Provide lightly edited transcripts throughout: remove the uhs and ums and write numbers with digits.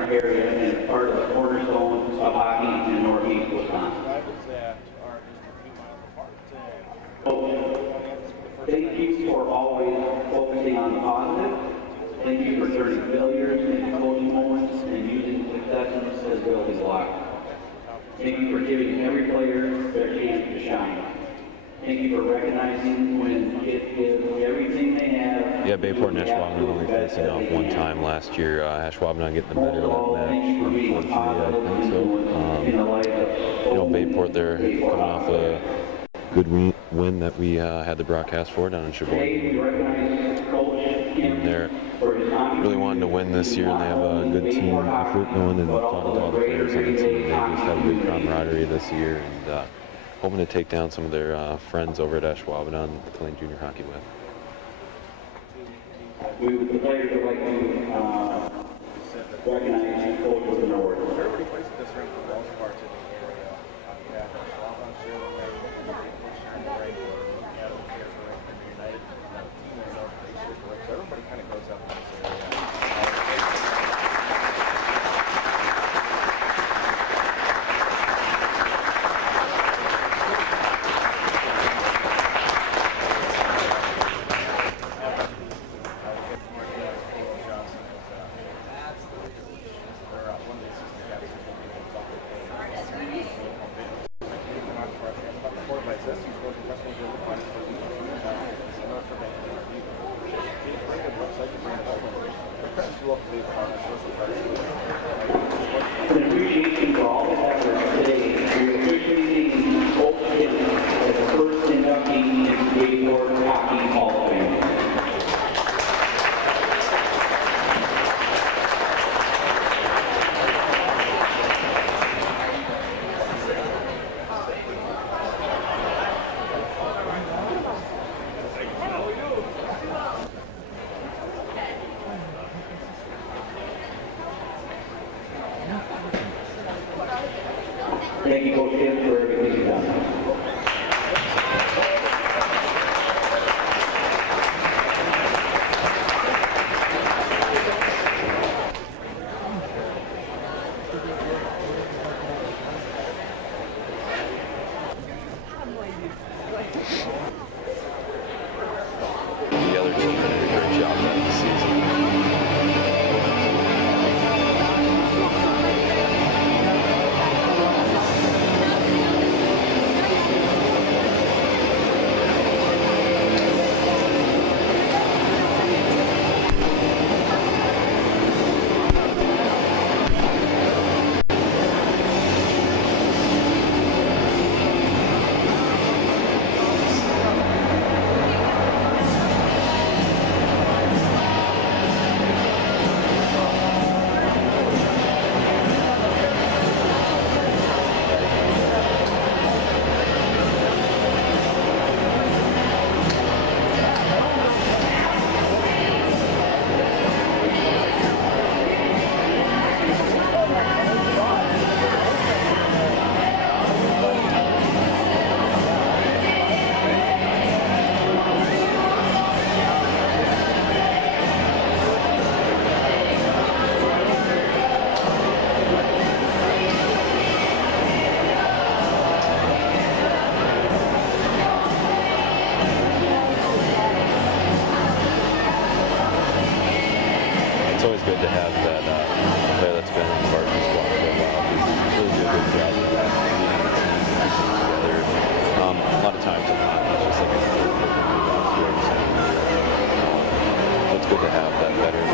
our area and part of the cornerstone of hockey in Northeast Wisconsin. Thank you for always focusing on the positive. Thank you for turning failures into coaching moments and using successes as building blocks. Thank you for giving every player their chance to shine. Thank you for recognizing when kids give everything they have. Yeah, Bayport and Ashwaubenon only facing off one time last year. Ashwaubenon getting the better of that match on 3, I think so. You know, Bayport, they're coming off a good win that we had the broadcast for down in Ashwaubenon. And they're really wanting to win this year, and they have a good team effort going, and talking to all the players on the team, they just have a good camaraderie this year, and hoping to take down some of their friends over at Ashwaubenon playing junior hockey with. The players would like to recognize coach with an award. Everybody plays at this rink for the most part in the area. You have Ashwaubenon, Shirley, Bayport, United, so everybody kind of goes up in this area. An appreciation for all the efforts today. We're appreciating Coach Kim as the first inductee into Bayport Hockey Hall of Fame. Thank you, Coach Kim, for everything you've done. The other team did a great job that season. It's always good to have that player that's been in the varsity squad for a while. He's really did a good job of that, leading the team together. A lot of times in hockey, it's just like a so it's good to have that veteran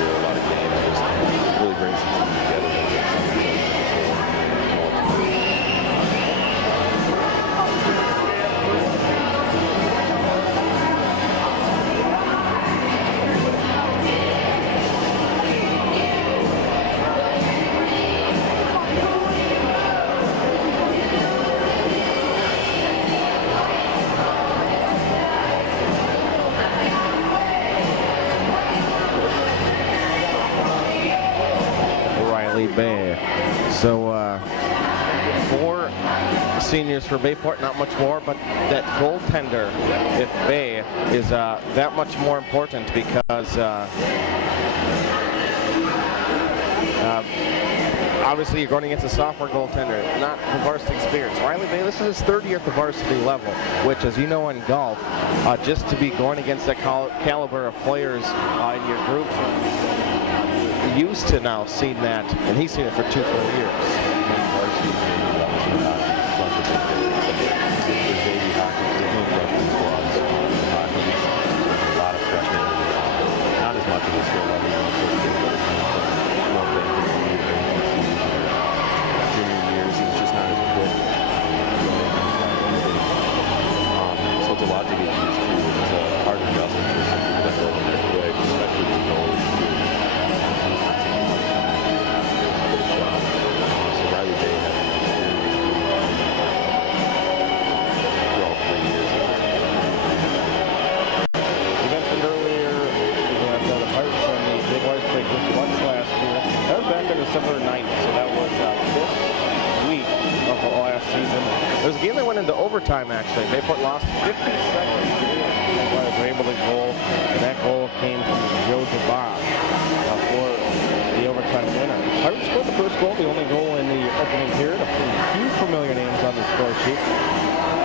through a lot of games. It just really brings the team together. So 4 seniors for Bayport, not much more, but that goaltender, if Bay, is that much more important because Obviously, you're going against a sophomore goaltender, not the varsity experience. Riley Bay, this is his third year at the varsity level, which, as you know, in golf, just to be going against that caliber of players in your groups, used to now seeing that, and he's seen it for 2 full years. December 9th, so that was this week of the last season. There was a game that went into overtime, actually. Bayport lost 50 seconds. They were able to goal, and that goal came from Joe DeBoff for the overtime winner. Pirates scored the first goal, the only goal in the opening period. A few familiar names on the score sheet.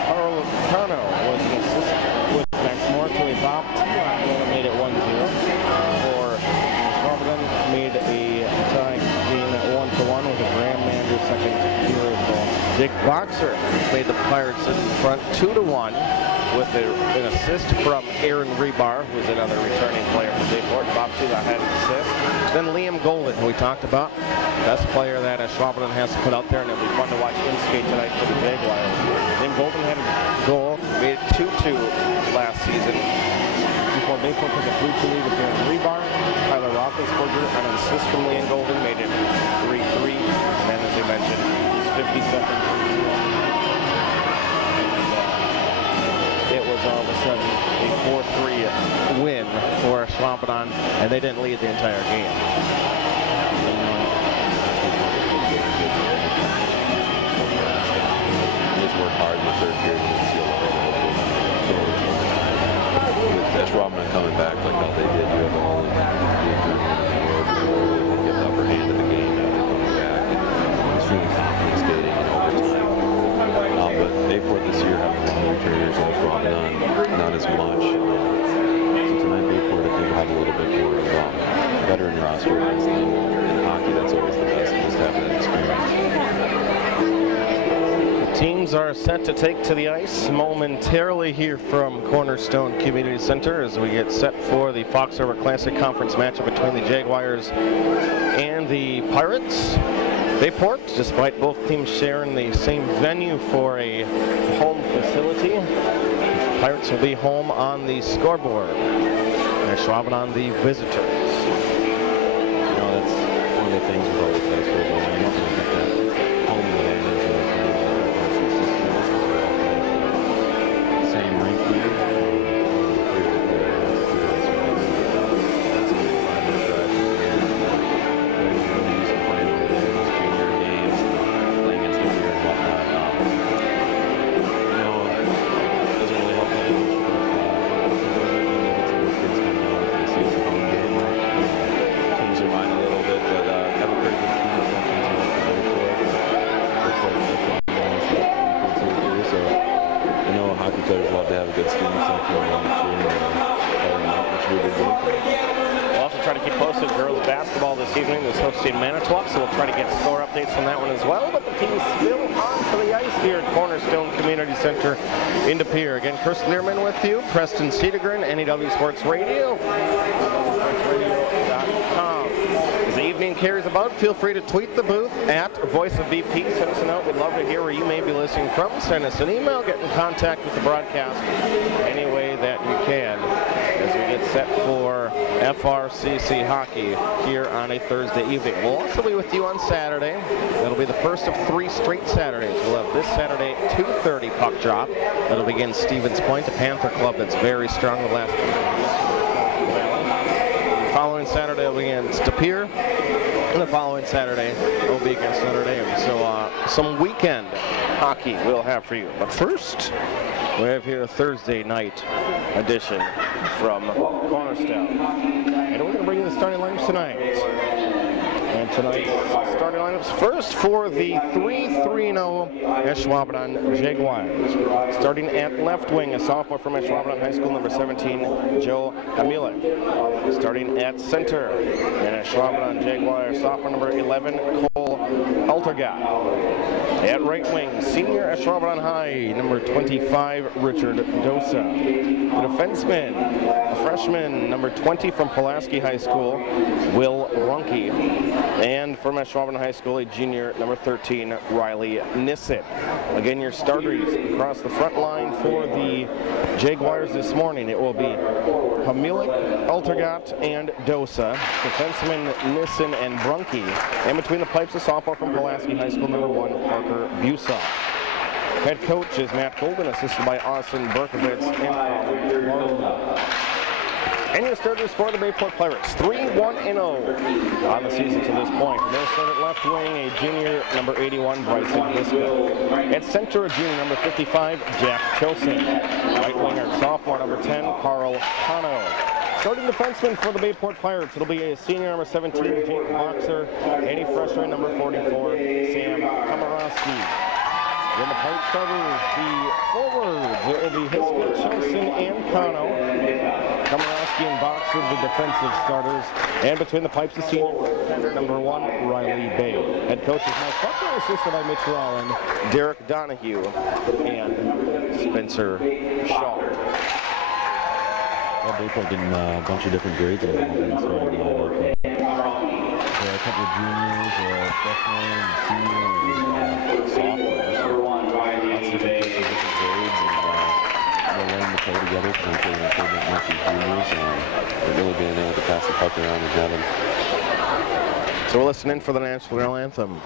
Carl Cano was an assist with Max Moore to a Bob T-Rock made it 1-0. For Ashwaubenon made a tie game at 1-1 with a Graham Mander second period goal. Dick Boxer made the Pirates in front 2-1 with an assist from Aaron Rebar, who's another returning player for Bayport. Bob Tula had an assist. Then Liam Golden, who we talked about, best player that Ashwaubenon has to put out there, and it'll be fun to watch him skate tonight for the Jaguars. Liam Golden had a goal, made it 2-2 last season. Before Bayport took a 3-2 lead with Aaron Rebar. Tyler Roethlisberger, an assist from Liam Golden, made it 3-3. And then, as I mentioned, he's 50 seconds. It was all of a sudden a 4-3 win for Ashwaubenon, and they didn't lead the entire game. Just worked hard in the third period to seal it. With Ashwaubenon coming back like how they did, you have all the get the upper hand of the game. Now they're coming back and he's feeling confident skating in overtime. But Bayport this year having more returners, Ashwaubenon not as much. So tonight Bayport, I think, will have a little bit more of a veteran roster. In hockey, that's always the best, just having that experience. Teams are set to take to the ice momentarily here from Cornerstone Community Center as we get set for the Fox River Classic Conference matchup between the Jaguars and the Pirates. Bayport, despite both teams sharing the same venue for a home facility, Pirates will be home on the scoreboard. Ashwaubenon the visitors. You know, that's one of the things with all the high schools. You're not going to get that home advantage in the same rink here. Hosting Manitowoc, so we'll try to get score updates from that one as well. But the team's still onto the ice here at Cornerstone Community Center in De Pere. Again, Chris Learman with you, Preston Cedegren, NEW Sports Radio, NEWSportsRadio.com. As the evening carries about, feel free to tweet the booth at Voice of BP. Send us a note. We'd love to hear where you may be listening from. Send us an email. Get in contact with the broadcast any way that you can as we get set for FRCC hockey here on a Thursday evening. We'll also be with you on Saturday. That'll be the first of 3 straight Saturdays. We'll have this Saturday 2:30 puck drop. That'll begin Stevens Point, a Panther club that's very strong the last 2 years. The following Saturday will be against De Pere, and the following Saturday will be against Notre Dame. So some weekend hockey we'll have for you. But first, we have here a Thursday night edition from Cornerstone. And we're going to bring you the starting lineups tonight. And tonight's starting lineups. First for the 3-3-0 Ashwaubenon Jaguars. Starting at left wing, a sophomore from Ashwaubenon High School, number 17, Joe Hamilik. Starting at center, an Ashwaubenon Jaguar sophomore, number 11, Cole Altergat. At right wing, senior Ashwaubenon High, number 25, Richard Dosa. The defenseman, a freshman, number 20 from Pulaski High School, Will Runke. And from Ashwaubenon High School, a junior, number 13, Riley Nissen. Again, your starters across the front line for the Jaguars this morning. It will be Hamilik, Altergat, and Dosa. Defensemen Nissen and Brunke. And between the pipes, a sophomore from Pulaski High School, number 1, Parker Busaw. Head coach is Matt Golden, assisted by Austin Berkovitz and Marlon. And your starters for the Bayport Pirates, 3-1-0 on the season to this point. They'll start at left wing, a junior, number 81, Bryson Bisco. At center, a junior, number 55, Jack Chilson. Right winger, sophomore, number 10, Carl Cano. Starting defenseman for the Bayport Pirates, it'll be a senior, number 17, Jake Boxer, and a freshman, number 44, Sam Komarowski. Then the pipe starters, the forwards, it will be Hisker, Chilson, and Cano. Komarowski and Boxer, the defensive starters. And between the pipes, the senior, number 1, Riley Bay. Head coach is Mike Buckner, assisted by Mitch Rollin, Derek Donahue, and Spencer Shaw. Well, Bayport getting a bunch of different grades in the starting lineup. A couple of juniors, freshmen, senior, sophomores. Lots of different grades, and they're learning to play together because I'm sure they're not these juniors, and they're really being able to pass the puck around together. So we'll listen in for the national anthem.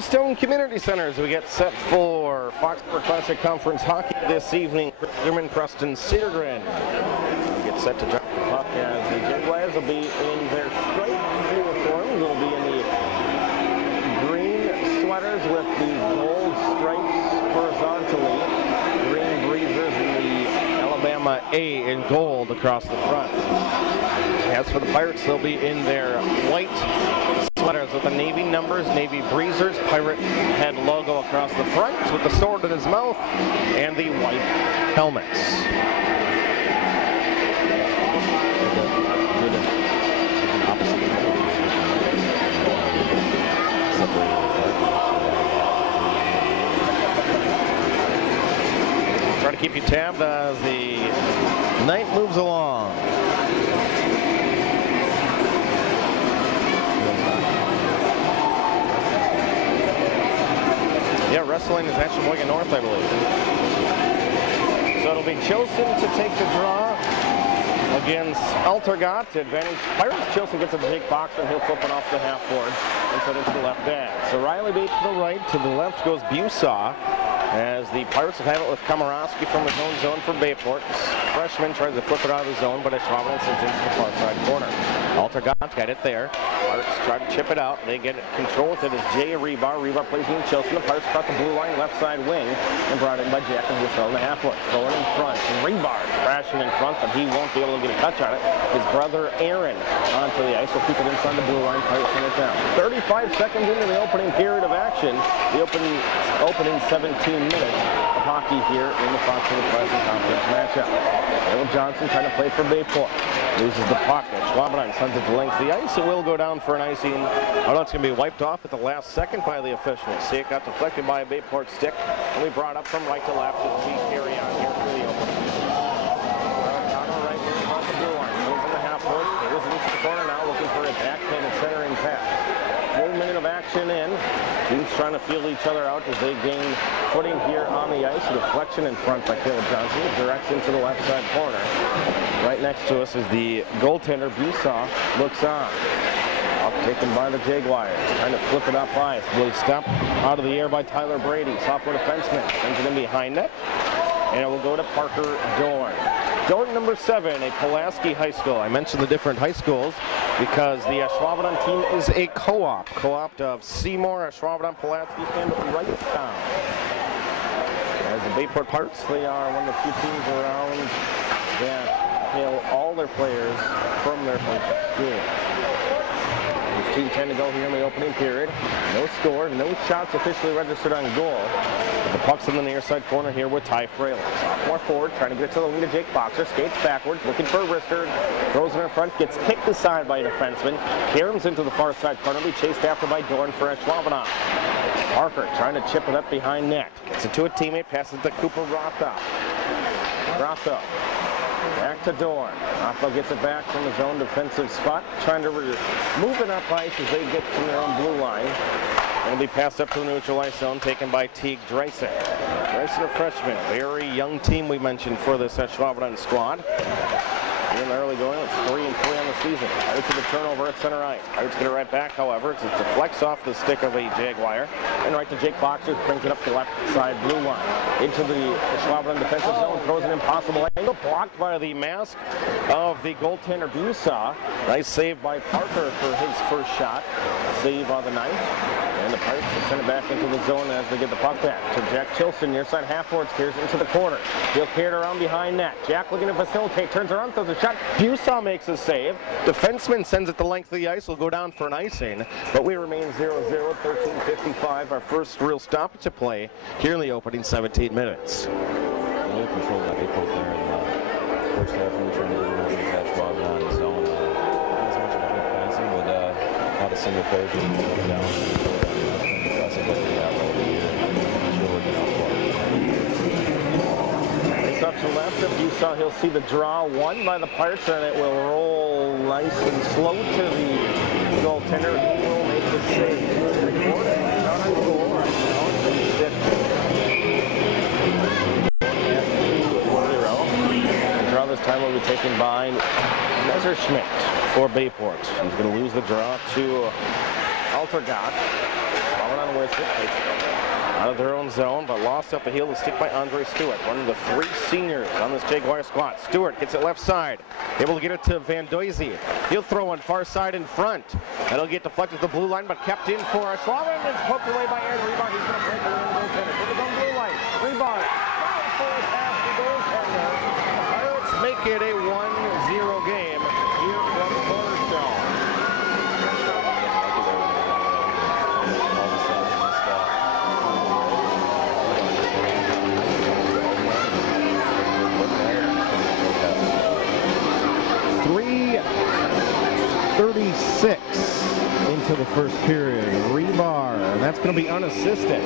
Stone Community Center as we get set for Foxborough Classic Conference hockey this evening. German Preston Cedar-Glen. We get set to jump the puck as the Jaguars will be in their striped uniforms. They'll be in the green sweaters with the gold stripes horizontally. Green breezers in the Alabama A in gold across the front. As for the Pirates, they'll be in their white sweaters with the Navy numbers, Navy breezers, Pirate head logo across the front with the sword in his mouth, and the white helmets. Try to keep you tabbed as the night moves along. Yeah, wrestling is Ashwaubenon North, I believe. So it'll be Chilson to take the draw against Altergat. Advantage Pirates. Chilson gets a Jake Boxer, and he'll flip it off the half boards and set into the left edge. So Riley Bay to the right. To the left goes Busaw. as the Pirates have it with Komorowski from his own zone for Bayport. Freshman tries to flip it out of the zone, but Ashwaubenon sends it into the far side corner. Altergott got it there. Pirates try to chip it out. They get control with it as Jay Rebar. Rebar plays in Chilson. The Pirates across the blue line, left side wing, and brought in by Jack and Whistle in the half court. Throw it in front. Rebar crashing in front, but he won't be able to get a touch on it. His brother Aaron onto the ice will keep it inside the blue line. Pirates send it down. 35 seconds into the opening period of action. The opening 17 minutes of hockey here in the Fox River Classic Conference matchup. Caleb Johnson trying to play for Bayport. Loses the puck. Ashwaubenon sends it to length of the ice. It will go down for an icing. Although it's going to be wiped off at the last second by the officials. See, it got deflected by a Bayport stick. And we brought up from right to left as we carry on here for the opening. Connor right here across the blue line. Goes in the half court. Goes into the corner now looking for a backhanded centering pass. Full minute of action in. Teams trying to feel each other out as they gain footing here on the ice. A deflection in front by Caleb Johnson. It directs into the left side corner. Right next to us is the goaltender, Busaw, looks on. Up taken by the Jaguars. Trying to flip it up high. Blue step out of the air by Tyler Brady. Sophomore defenseman. Sends it in behind net. And it will go to Parker Dorn. Dorn number 7, a Pulaski high school. I mentioned the different high schools because the Ashwaubenon team is a co-op. Co-op of Seymour, Ashwaubenon, Pulaski, and Wrightstown. As the Bayport Pirates, they are one of the few teams around that hail all their players from their home school. 15-10 to go here in the opening period. No score, no shots officially registered on goal. The puck's in the near side corner here with Ty Fraley. Sophomore forward trying to get to the lead of Jake Boxer. Skates backwards, looking for a wrister. Throws it in front, gets kicked aside by a defenseman. Caroms into the far side corner, be chased after by Dorn for Ashwaubenon. Parker trying to chip it up behind net. Gets it to a teammate, passes to Cooper Rotho. Rotho. Back to Dorn. Rotho gets it back from his own defensive spot, trying to move it up ice as they get from their own blue line. It'll be passed up to the neutral ice zone, taken by Teague Dreisen. Dreisen, a freshman, a very young team we mentioned for this Ashwaubenon squad. In the early going, it's 3-3 on the season. Pirates with a turnover at center ice. Pirates get it right back, however. It deflects off the stick of a Jaguar. And right to Jake Boxer, brings it up the left side blue line. Into the Ashwaubenon defensive zone, throws an impossible angle. Blocked by the mask of the goaltender Busaw. Nice save by Parker for his first shot. Save on the ninth. And the Pirates will send it back into the zone as they get the puck back to Jack Chilson, near side half-court, steers into the corner. He'll carry it around behind net. Jack looking to facilitate, turns around, throws a shot. Busaw makes a save. Defenseman sends it the length of the ice. Will go down for an icing, but we remain 0-0, 13:55. Our first real stoppage to play here in the opening 17 minutes. Really controlled by Bayport there in the first half. We were trying to get the Ashwaubenon on his zone. Not as much of a good passing, but a lot of single players going down. Up to left of Busaw, he'll see the draw won by the Pirates, and it will roll nice and slow to the goaltender, and he will make the save. Not on goal, right now, the draw this time will be taken by Messerschmidt for Bayport. He's going to lose the draw to Altergott. Following on with it. Out of their own zone, but lost up the heel to stick by Andre Stewart, one of the 3 seniors on this Jaguar squad. Stewart gets it left side, able to get it to Van Doisy. He'll throw one far side in front. That'll get deflected to the blue line, but kept in for Ashwaubenon. It's poked away by Aaron Rebar. He's going to break the goaltender from his own blue line. Rebar, forward pass to goaltender. Pirates make it a 1-0 game here from Cornerstone. 36 into the first period. Rebar, and that's going to be unassisted.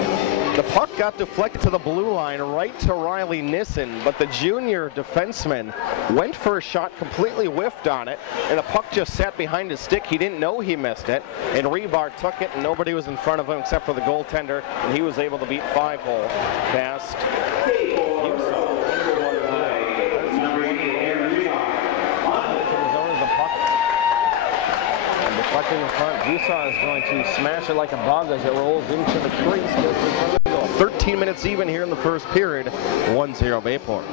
The puck got deflected to the blue line right to Riley Nissen, but the junior defenseman went for a shot, completely whiffed on it, and the puck just sat behind his stick. He didn't know he missed it, and Rebar took it, and nobody was in front of him except for the goaltender, and he was able to beat 5-hole past Busaw. Deflecting in front, Busaw is going to smash it like a bug as it rolls into the crease just in front of the goal. 13 minutes even here in the first period. 1-0 Bayport.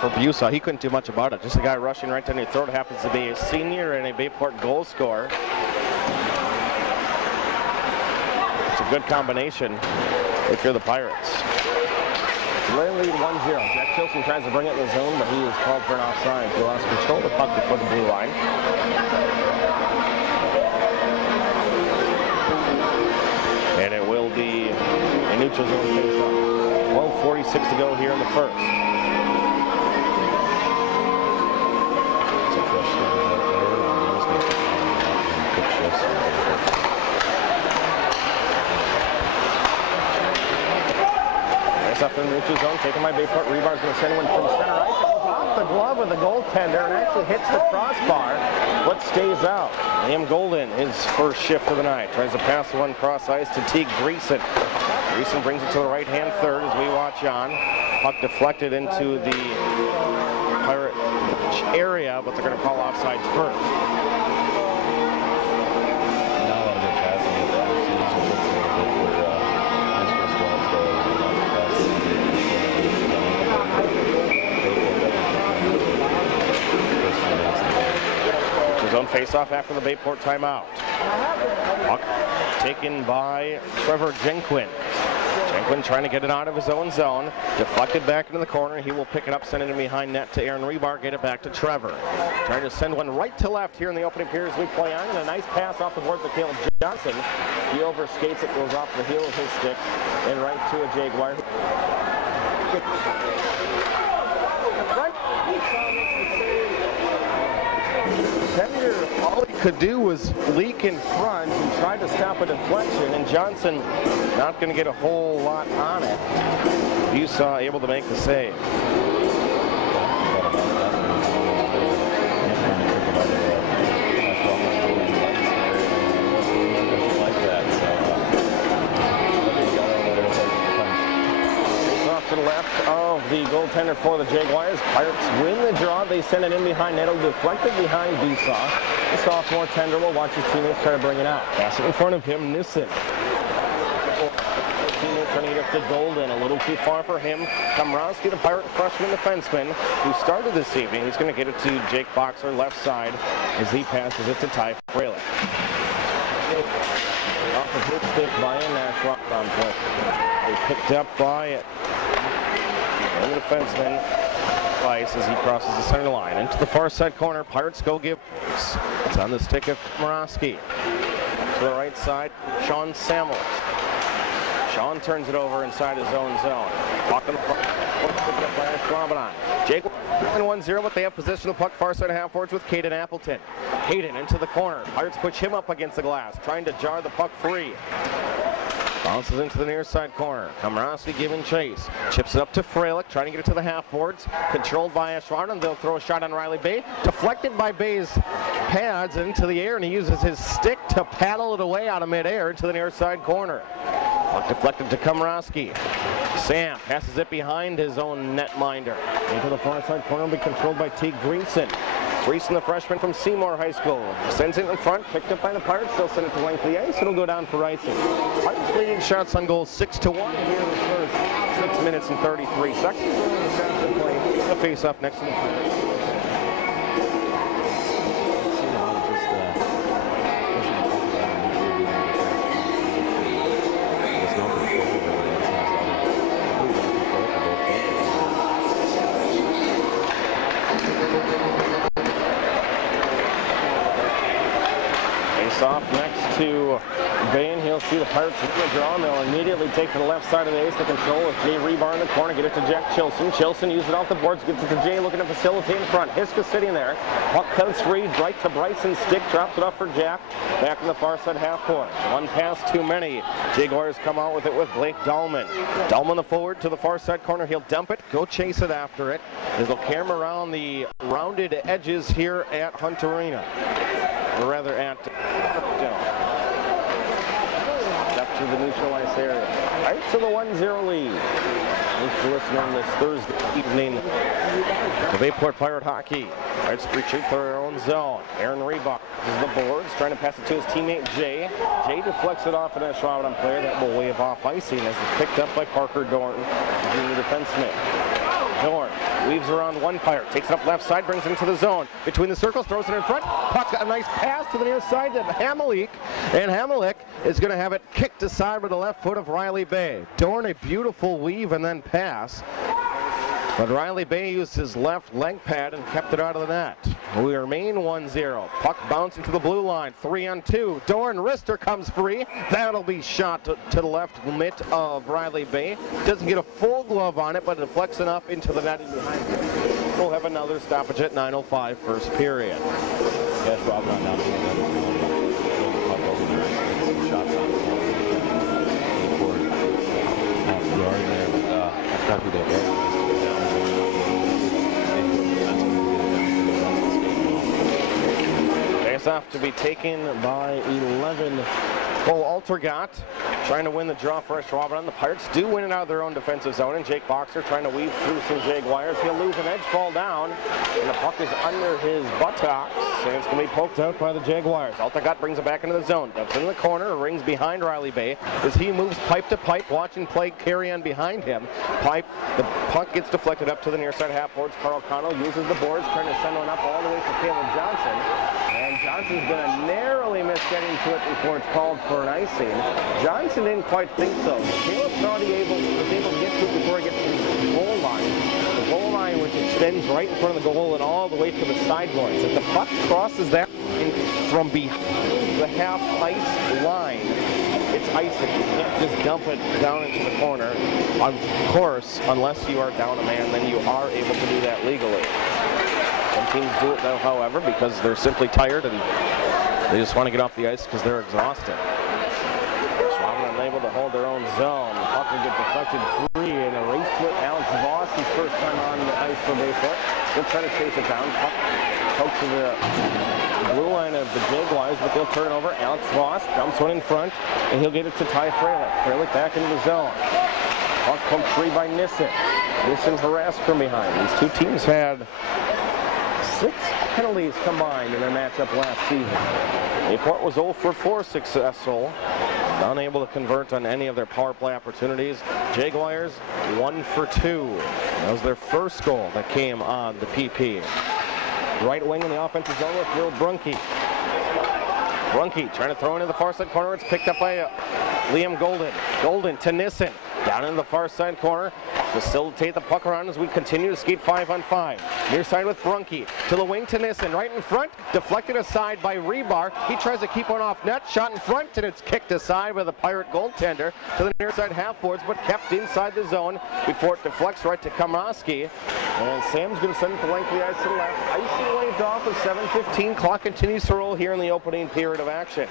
For Busa, he couldn't do much about it. Just a guy rushing right down your throat. Happens to be a senior and a Bayport goal scorer. It's a good combination if you're the Pirates. They lead 1-0. Jack Chilson tries to bring it in the zone, but he is called for an offside. He lost control of the puck before the blue line. And it will be a neutral zone face-off. 12:46 to go here in the first. Off in the neutral zone, taken by Bayport. Rebar's going to send one from center ice. It goes off the glove of the goaltender and actually hits the crossbar, but stays out. Liam Golden, his first shift of the night, tries to pass the one cross ice to Teague Greason. Greason brings it to the right-hand third as we watch on. Puck deflected into the Pirate area, but they're going to call offsides first. Zone face-off after the Bayport timeout. Puck taken by Trevor Jenquin. Jenquin trying to get it out of his own zone. Deflected back into the corner. He will pick it up, send it in behind net to Aaron Rebar. Get it back to Trevor. Trying to send one right to left here in the opening period as we play on. And a nice pass off the board to Caleb Johnson. He overskates it, goes off the heel of his stick, and right to a Jaguar. All he could do was leak in front and try to stop a deflection, and Johnson not going to get a whole lot on it. You saw able to make the save. To the left of the goaltender for the Jaguars. Pirates win the draw. They send it in behind net. It'll deflect it behind Busa. The sophomore tender will watch his teammates try to bring it out. Pass it in front of him, Nissen. Teammates trying to get up to Golden. A little too far for him. Komrowski, the Pirate freshman defenseman who started this evening. He's going to get it to Jake Boxer, left side, as he passes it to Ty Fralick. Off of his stick by a Ashwaubenon player. They picked up by the defenseman twice as he crosses the center line. Into the far side corner, Pirates go give. It's on the stick of Komrowski. To the right side, Sean Samuels. Sean turns it over inside his own zone. Walk in the front. Picked up by Ashwaubenon. Jake in 1-0, but they have possession of the puck far side half boards with Caden Appleton. Caden into the corner. Pirates push him up against the glass, trying to jar the puck free. Bounces into the near side corner. Komrowski giving chase. Chips it up to Fralick, trying to get it to the half boards. Controlled by Ashwaubenon. They'll throw a shot on Riley Bay. Deflected by Bay's pads into the air, and he uses his stick to paddle it away out of midair to the near side corner. Puck deflected to Komrowski. Sam passes it behind his own netminder. Into the far side corner will be controlled by Teague Greason. Greason, the freshman from Seymour High School, sends it in front, picked up by the Pirates. They'll send it to length of the ice. It'll go down for icing. Pirates leading shots on goal 6-1 here in the first 6 minutes and 33 seconds. The face-off next to the Pirates. Off next to Bain. He'll see the Pirates win the draw, and they'll immediately take to the left side of the ice to control with Jay Rebar in the corner. Get it to Jack Chilson. Chilson uses it off the boards, gets it to Jay, looking to facilitate in front. Hiska sitting there. Puck cuts free, right to Bryson's stick, drops it off for Jack. Back in the far side half court. One pass too many. Jaguars come out with it with Blake Dahlman. Dahlman the forward to the far side corner. He'll dump it, go chase it after it, as they'll camera around the rounded edges here at Hunt Arena. Or rather at up to the neutral ice area. Pirates with a 1-0 lead. Thanks for listening this Thursday evening to Bayport Pirate Hockey. Pirates retreat to their own zone. Aaron Reebok is the boards, trying to pass it to his teammate Jay. Jay deflects it off an Ashwaubenon player that will wave off icing as it's picked up by Parker Dorn, junior defenseman. Dorn weaves around one Pirate, takes it up left side, brings it into the zone. Between the circles, throws it in front. Puck, a nice pass to the near side to Hamalik, and Hamalik is going to have it kicked aside with the left foot of Riley Bay. Dorn, a beautiful weave and then pass. But Riley Bay used his left leg pad and kept it out of the net. We remain 1-0. Puck bouncing to the blue line, 3-on-2. Dorn wrister comes free. That'll be shot to the left mitt of Riley Bay. Doesn't get a full glove on it, but it deflects enough into the netting behind him. We'll have another stoppage at 9:05 first period. Yes, Rob, not down to the puck over there. Shots on off the yard there, but that's not who they are. Off to be taken by 11. Cole Altergott trying to win the draw for Ashwaubenon. The Pirates do win it out of their own defensive zone, and Jake Boxer trying to weave through some Jaguars. He'll lose an edge, fall down, and the puck is under his buttocks, and it's going to be poked out by the Jaguars. Altergott brings it back into the zone. Dumps in the corner, rings behind Riley Bay as he moves pipe to pipe, watching play carry on behind him. The puck gets deflected up to the near side half boards. Carl Connell uses the boards, trying to send one up all the way for Caleb Johnson. And Johnson's going to narrowly miss getting to it before it's called for an icing. Johnson didn't quite think so. Caleb thought he was able to get to it before he gets to the goal line. The goal line, which extends right in front of the goal and all the way to the sideboards. If the puck crosses that from behind the half ice line, it's icing. You can't just dump it down into the corner. Of course, unless you are down a man, then you are able to do that legally. Some teams do it though, however, because they're simply tired and they just want to get off the ice because they're exhausted. Ashwaubenon unable to hold their own zone. The puck will get deflected free in a race to it. Alex Voss, his first time on the ice for Bayport. He'll try to chase it down. Puck pokes to the blue line of the Jaguars, but they'll turn over. Alex Voss dumps one in front, and he'll get it to Ty Frelick. Frelick back into the zone. Puck poked free by Nissen. Nissen harassed from behind. These two teams had 6 penalties combined in their matchup last season. Bayport was 0 for 4 successful, unable to convert on any of their power play opportunities. Jaguars 1 for 2. That was their first goal that came on the PP. Right wing in the offensive zone with Will Brunke. Brunke trying to throw into the far side corner. It's picked up by Liam Golden. Golden to Nissen. Down in the far side corner. Facilitate the puck around as we continue to skate 5-on-5. Near side with Brunke. To the wing to Nissen. Right in front. Deflected aside by Rebar. He tries to keep one off net. Shot in front, and it's kicked aside by the Pirate goaltender to the near side half boards, but kept inside the zone before it deflects right to Kamrowski. And Sam's going to send it the length of the ice to the left. Icing waved off with 7:15. Clock continues to roll here in the opening period of action.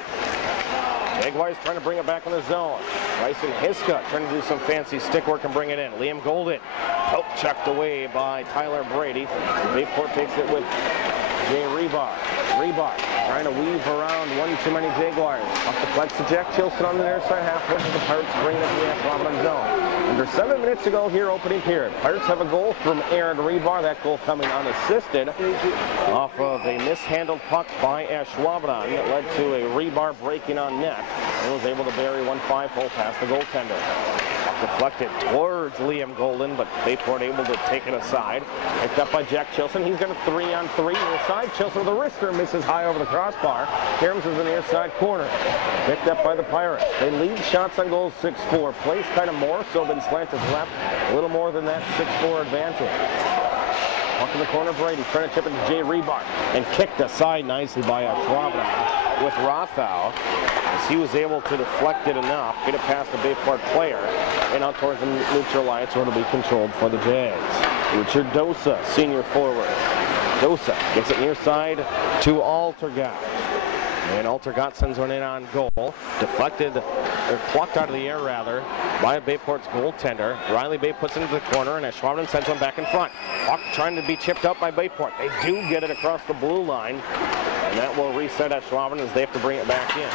Jaguars trying to bring it back in the zone. Bryson Hiska trying to do some fancy stick work and bring it in. Liam Golden, poke checked away by Tyler Brady. Bayport takes it with Jay Rebar. Rebar trying to weave around one too many Jaguars. Up the flex to Jack Chilson on the near side half. The Pirates bring it to the Ashwaubenon zone. Under 7 minutes to go here, opening period. Pirates have a goal from Aaron Rebar. That goal coming unassisted off of a mishandled puck by Ashwaubenon that led to a Rebar breaking on net and was able to bury 1-5 hole past the goaltender. Deflected towards Liam Golden, but Bayport able to take it aside. Picked up by Jack Chilson. He's got a 3-on-3 near side. Chilson with a wrister misses high over the crossbar. Kerms is the near side corner. Picked up by the Pirates. They lead shots on goals 6-4. Plays kind of more so than slanted left. A little more than that 6-4 advantage. Up in the corner, Brady trying to chip it to Jay Rebar and kicked aside nicely by Ashwaubenon with Rothau as he was able to deflect it enough, get it past the Bayport player and out towards the neutral line, so it'll be controlled for the Jags. Richard Dosa, senior forward. Dosa gets it near side to Altergott. And Altergott sends one in on goal. Deflected, or plucked out of the air rather, by Bayport's goaltender. Riley Bay puts it into the corner, and Ashwaubenon sends one back in front. Puck trying to be chipped up by Bayport. They do get it across the blue line, and that will reset Ashwaubenon as they have to bring it back in.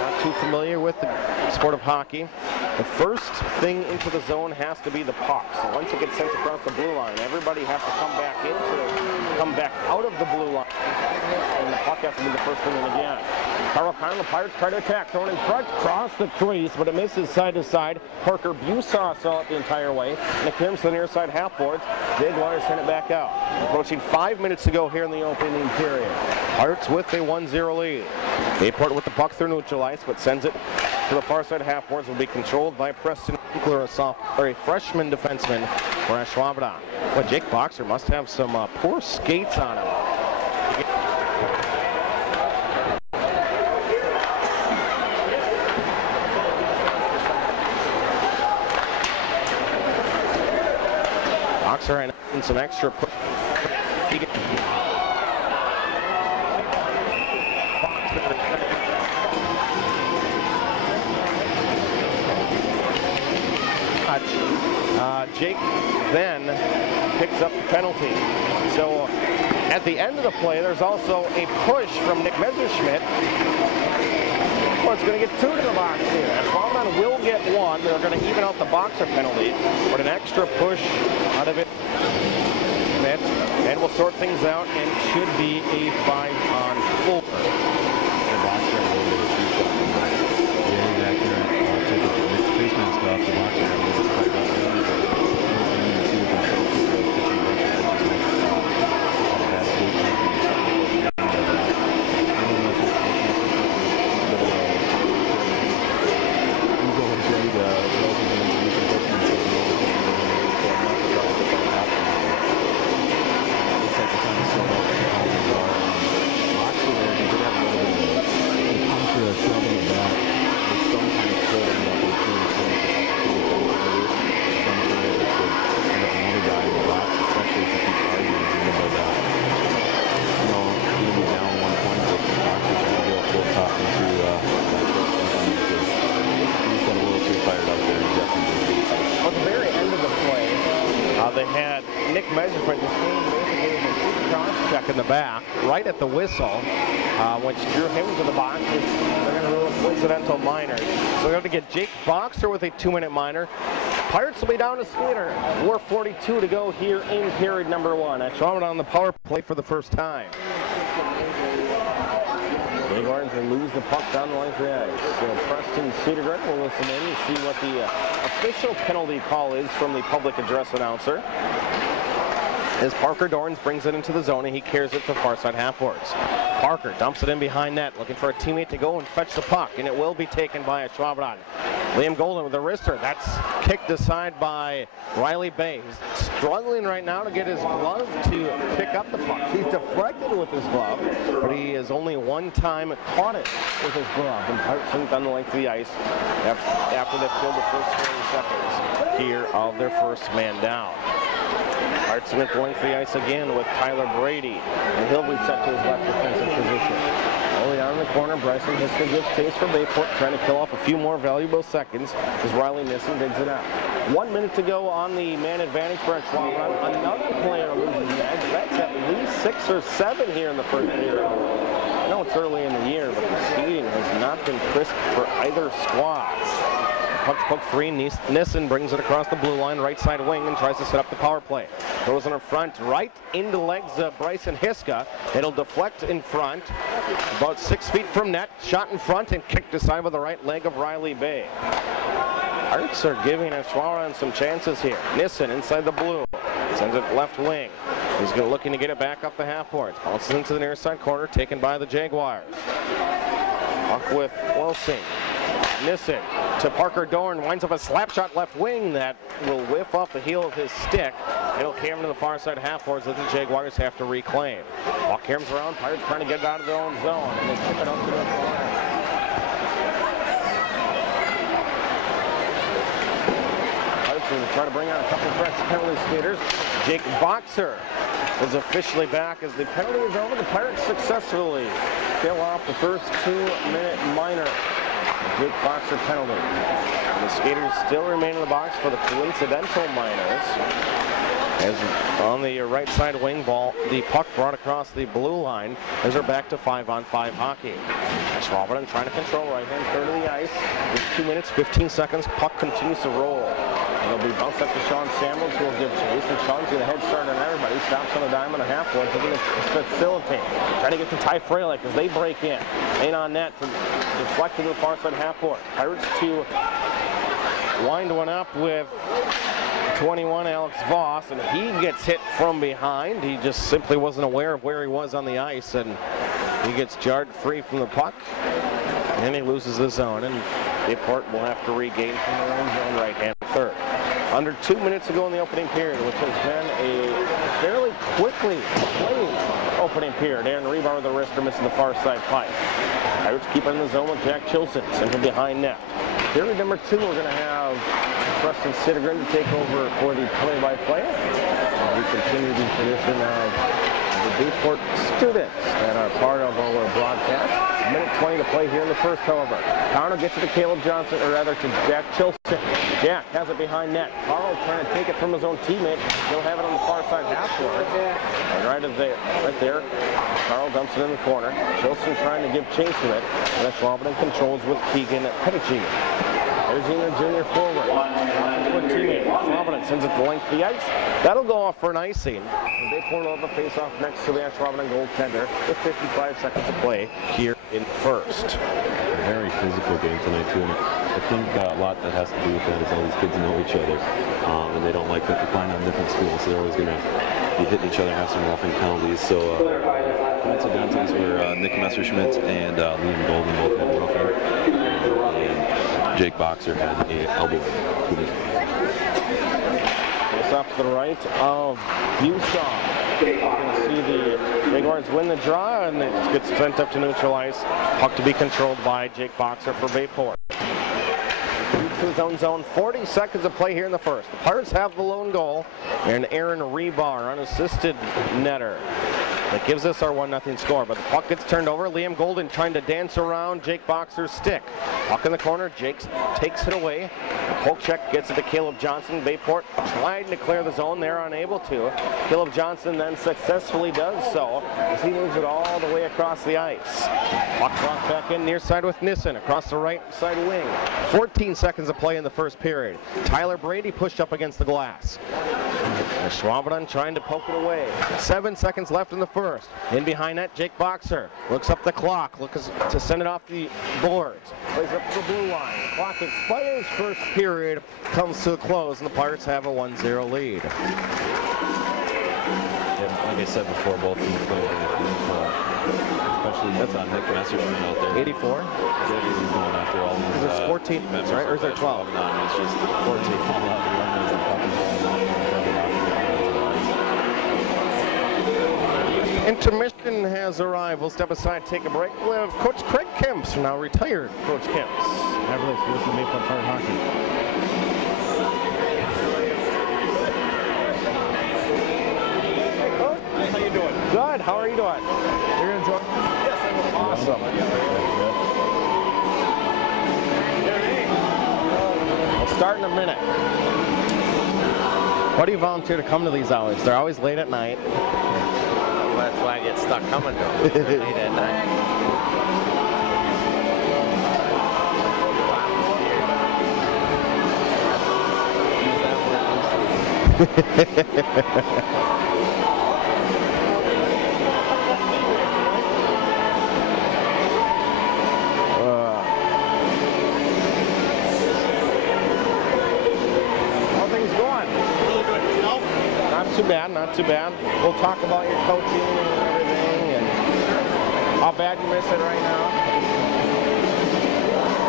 Not too familiar with the sport of hockey. The first thing into the zone has to be the puck. So once it gets sent across the blue line, everybody has to come back out of the blue line. And the puck has to be the first thing in again. Carl Conlon, the Pirates try to attack. Thrown in front, cross the crease, but it misses side to side. Parker Busaw saw it the entire way. And it comes to the near side half boards. Jaguars send it back out. Approaching 5 minutes to go here in the opening period. Pirates with a 1-0 lead. Bayport with the puck through neutral ice, but sends it to the far side half boards. Will be controlled by Preston Winkler, a freshman defenseman for Ashwaubenon. But Jake Boxer must have some poor skates on him. Boxer and some extra push. Jake then picks up the penalty. So at the end of the play, there's also a push from Nick Messerschmidt. Well, it's going to get 2 to the box here. Ashwaubenon will get 1. They're going to even out the Boxer penalty, but an extra push out of it. And we'll sort things out, and should be a 5-on-4. The Boxer will get a 2-shot. Very accurate. Took a face mask off the Boxer and will just fight out the other. Right at the whistle, which drew him to the box. They're going to rule a coincidental minor. So they're going to get Jake Boxer with a 2-minute minor. Pirates will be down to skater. 4:42 to go here in period number 1. Ashwaubenon on the power play for the first time. Jaguars will lose the puck down the line for the ice. So Preston Cedergren will listen in and see what the official penalty call is from the public address announcer. As Parker Dorns brings it into the zone, and he carries it to far side half-boards. Parker dumps it in behind net, looking for a teammate to go and fetch the puck, and it will be taken by Ashwaubenon. Liam Golden with a wrister. That's kicked aside by Riley Bay. He's struggling right now to get his glove to pick up the puck. He's deflected with his glove, but he has only one time caught it with his glove. And Pirates down the length of the ice after they've killed the first 40 seconds here of their first man down. Pirates at the length of the ice again with Tyler Brady, and he'll be set to his left defensive position. Early down in the corner, Bryson Hiska gives chase for Bayport, trying to kill off a few more valuable seconds as Riley Nissen digs it out. 1 minute to go on the man advantage for Ashwaubenon. Another player loses the edge. That's at least 6 or 7 here in the first period. I know it's early in the year, but the skating has not been crisp for either squad. Puck 3, Nissen brings it across the blue line, right side wing, and tries to set up the power play. Throws it in front, right into the legs of Bryson Hiska. It'll deflect in front, about 6 feet from net, shot in front, and kicked aside with the right leg of Riley Bay. Pirates are giving Ashwaubenon some chances here. Nissen inside the blue, sends it left wing. He's looking to get it back up the half boards. Bounces into the near side corner, taken by the Jaguars. Puck with Wilson. Nissen to Parker Dorn, winds up a slap shot left wing that will whiff off the heel of his stick. It'll carry him to the far side half boards that the Jaguars have to reclaim. Puck carries around, Pirates trying to get it out of their own zone, and they kick it up to the corner. Pirates going to try to bring out a couple of fresh penalty skaters. Jake Boxer is officially back as the penalty is over. The Pirates successfully kill off the first 2-minute minor. Jake Boxer penalty. And the skaters still remain in the box for the coincidental minors. As on the right side wing ball, the puck brought across the blue line as they're back to 5-on-5 hockey. Ashwaubenon trying to control right-hand third of the ice. 2 minutes, 15 seconds. Puck continues to roll. It'll be bounced up to Sean Samuels, who will give chase, and Sean's going to head start on everybody. Stops on a dime and a half board, looking to facilitate. Trying to get to Ty Fralick as they break in. Ain't on net to deflect to the far side half board. Pirates to wind one up with 21, Alex Voss, and he gets hit from behind. He just simply wasn't aware of where he was on the ice, and he gets jarred free from the puck, and he loses the zone, and Bayport will have to regain from their own zone right-hand third. Under 2 minutes to go in the opening period, which has been a fairly quickly played opening period. Aaron Rebar with the wrister missing the far side pipe. Pirates keep it in the zone with Jack Chilson, center behind net. Period number 2, we're going to have Preston Sittergren to take over for the play-by-play. We continue the tradition of the Bayport students that are part of our broadcast. 1:20 to play here in the first, however. Carno gets it to Caleb Johnson, or rather to Jack Chilson. Jack has it behind net. Carl trying to take it from his own teammate. He'll have it on the far side half court. And right there, Carl dumps it in the corner. Chilson trying to give chase to it. And Ashwaubenon controls with Keegan Pettigene. There's a junior forward. Ashwaubenon sends it the length of the ice. That'll go off for an icing. And Bayport will have a face-off next to the Ashwaubenon goaltender with 55 seconds to play here in first. A very physical game tonight, too. And I think a lot that has to do with that is all these kids know each other. And they don't like that they're playing on different schools, so they're always going to be hitting each other and have some roughing penalties. So coincidentals were Nick Messerschmidt and Liam Golden both had roughing. And Jake Boxer had an elbow. It's off to the right of Busaw. You can see the Jaguars win the draw, and it gets sent up to neutral ice. Puck to be controlled by Jake Boxer for Bayport. To his own zone, 40 seconds of play here in the first. The Pirates have the lone goal, and Aaron Rebar, unassisted netter. That gives us our 1-0 score, but the puck gets turned over. Liam Golden trying to dance around Jake Boxer's stick. Puck in the corner, Jake takes it away. The poke check gets it to Caleb Johnson. Bayport trying to clear the zone, they're unable to. Caleb Johnson then successfully does so as he moves it all the way across the ice. Puck brought back in near side with Nissen across the right side wing. 14 seconds of play in the first period. Tyler Brady pushed up against the glass. Ashwaubenon trying to poke it away. 7 seconds left in the first. In behind that, Jake Boxer looks up the clock, looks to send it off the boards. Plays up to the blue line. The clock expires. First period comes to a close, and the Pirates have a 1-0 lead. Yeah, like I said before, both teams play especially that's on Nick Messerschmidt out there. 84. He's going after all these. There's 14 minutes, right? Or is there 12? No, it's just 14. Intermission has arrived. We'll step aside, take a break with Coach Craig Kemps, now retired Coach Kemps. Have a listen to Bayport Pirate Hockey. How you doing? Good. How are you doing? You're going to join? Yes, I'm awesome. We'll start in a minute. Why do you volunteer to come to these hours? They're always late at night. That's why I get stuck coming to them late at night. How are things going? Really good. Yourself? Not too bad, not too bad. We'll talk about your coaching and everything and how bad you miss it right now.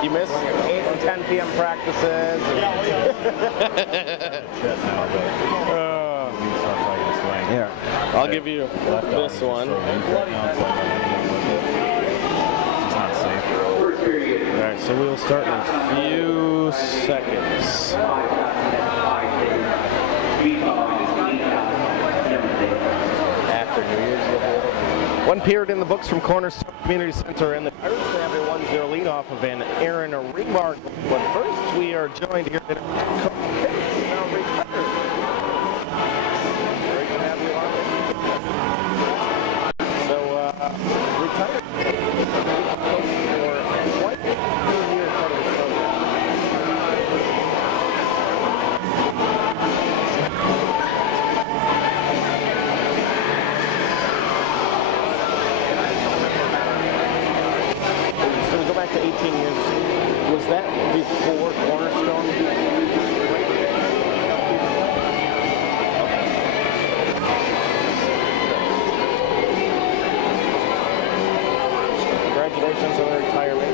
You miss 8 and 10 p.m. practices. Here, I'll give you this one. All right, so we'll start in a few seconds. After New Year's, One period in the books from Cornerstone Community Center, and the Pirates have a 1-0 lead off of an Aaron Rebar. But first, we are joined here at Coach Kemps, now retired. Great to have you on. So, retired coach for quite a few years out of the program. that before Cornerstone? Congratulations on their retirement.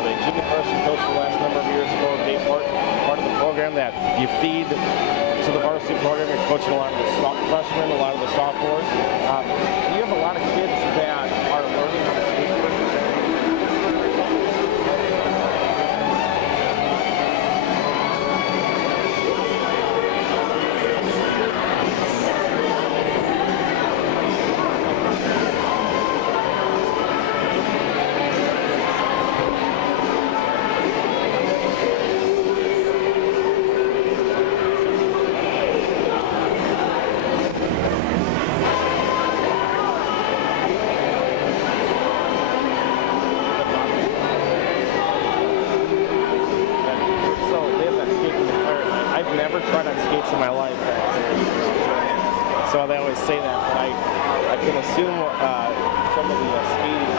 The junior person coached the last number of years for Bayport. Part of the program that you feed to the varsity program. You're coaching a lot of the freshmen, a lot of the sophomores. You have a lot of kids that are learning how to skate. In my life, so they always say that. But I can assume some of the skating,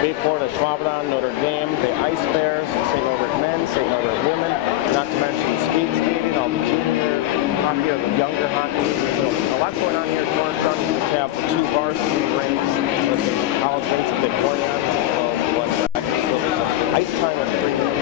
Bayport, Ashwaubenon, Notre Dame, the Ice Bears, St. Norbert men, St. Norbert women, not to mention speed skating, all the junior hockey or the younger hockey. So a lot going on here at Cornerstone. We just have 2 varsity rinks with the college rinks at Victoria, as well as one practice. So there's ice time at 3 minutes.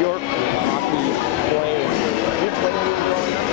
Your hockey playing? You played when you were growing up?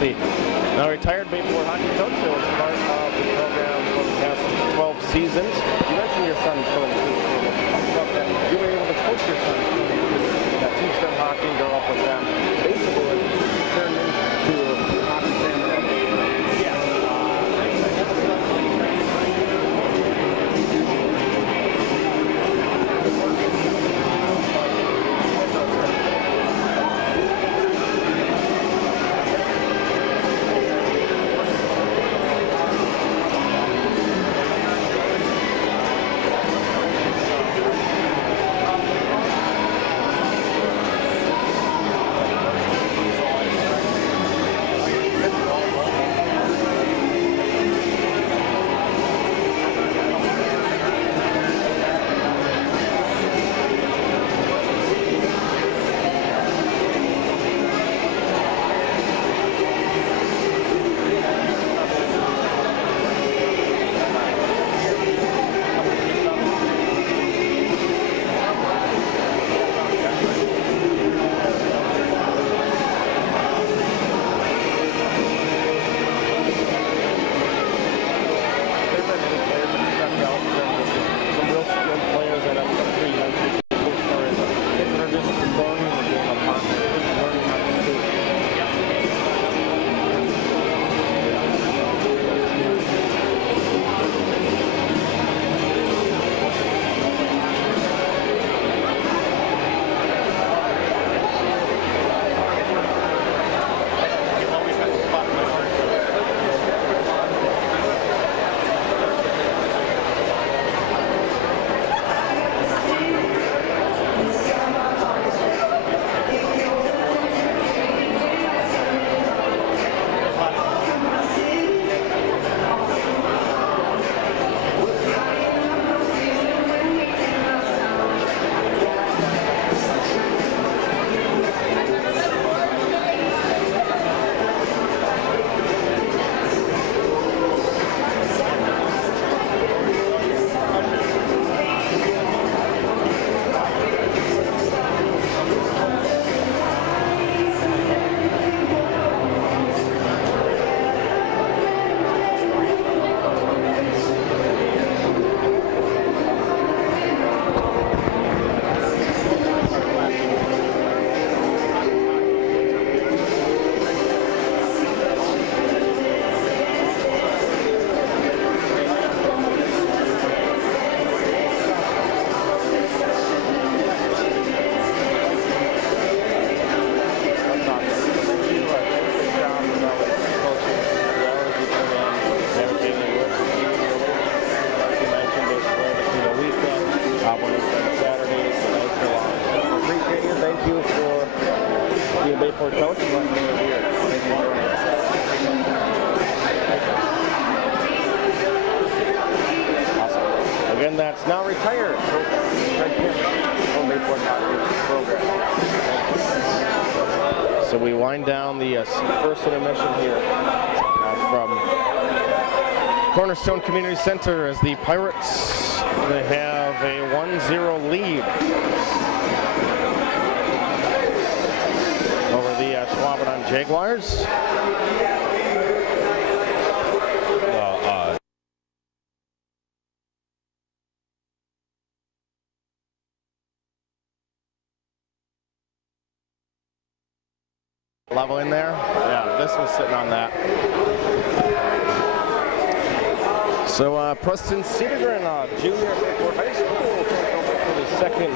The now retired Bayport hockey coach who was part of the program for the past 12 seasons. You mentioned your son's going to school. You were able to coach your son, teach them hockey, grow up with them. Basically, it turned into a hockey family. Bayport coach and let me here. Awesome. Again, that's now retired. From Bayport Hockey program. So we wind down the first intermission here from Cornerstone Community Center as the Pirates, they have a 1-0 lead over the Ashwaubenon Jaguars. Level in there? Yeah, this was sitting on that. So Preston Cedergren, junior at Bayport High School, will take over for the second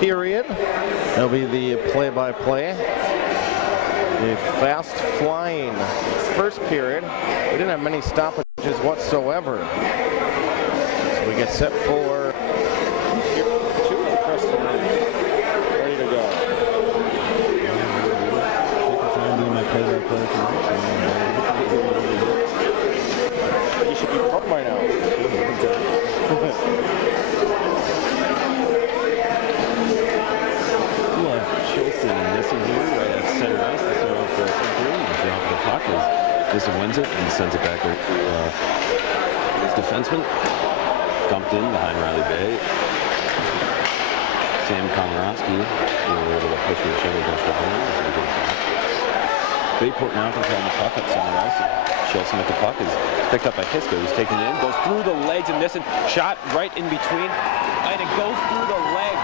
period. That'll be the play-by-play. A fast-flying first period. We didn't have many stoppages whatsoever. So we get set for two of Preston ready to go. You should be pumped by now. Chilson and Nissen here right at center ice to start off the second period. He's off the puck as Nissen wins it and sends it back to his defenseman. Dumped in behind Riley Bay. Sam Komorowski able to push the show against the home as we get back. Bayport now controlling the puck at center ice. Chilson with the puck is picked up by Hisko. He's taken it in, goes through the legs of Nissen, shot right in between, and it goes through the leg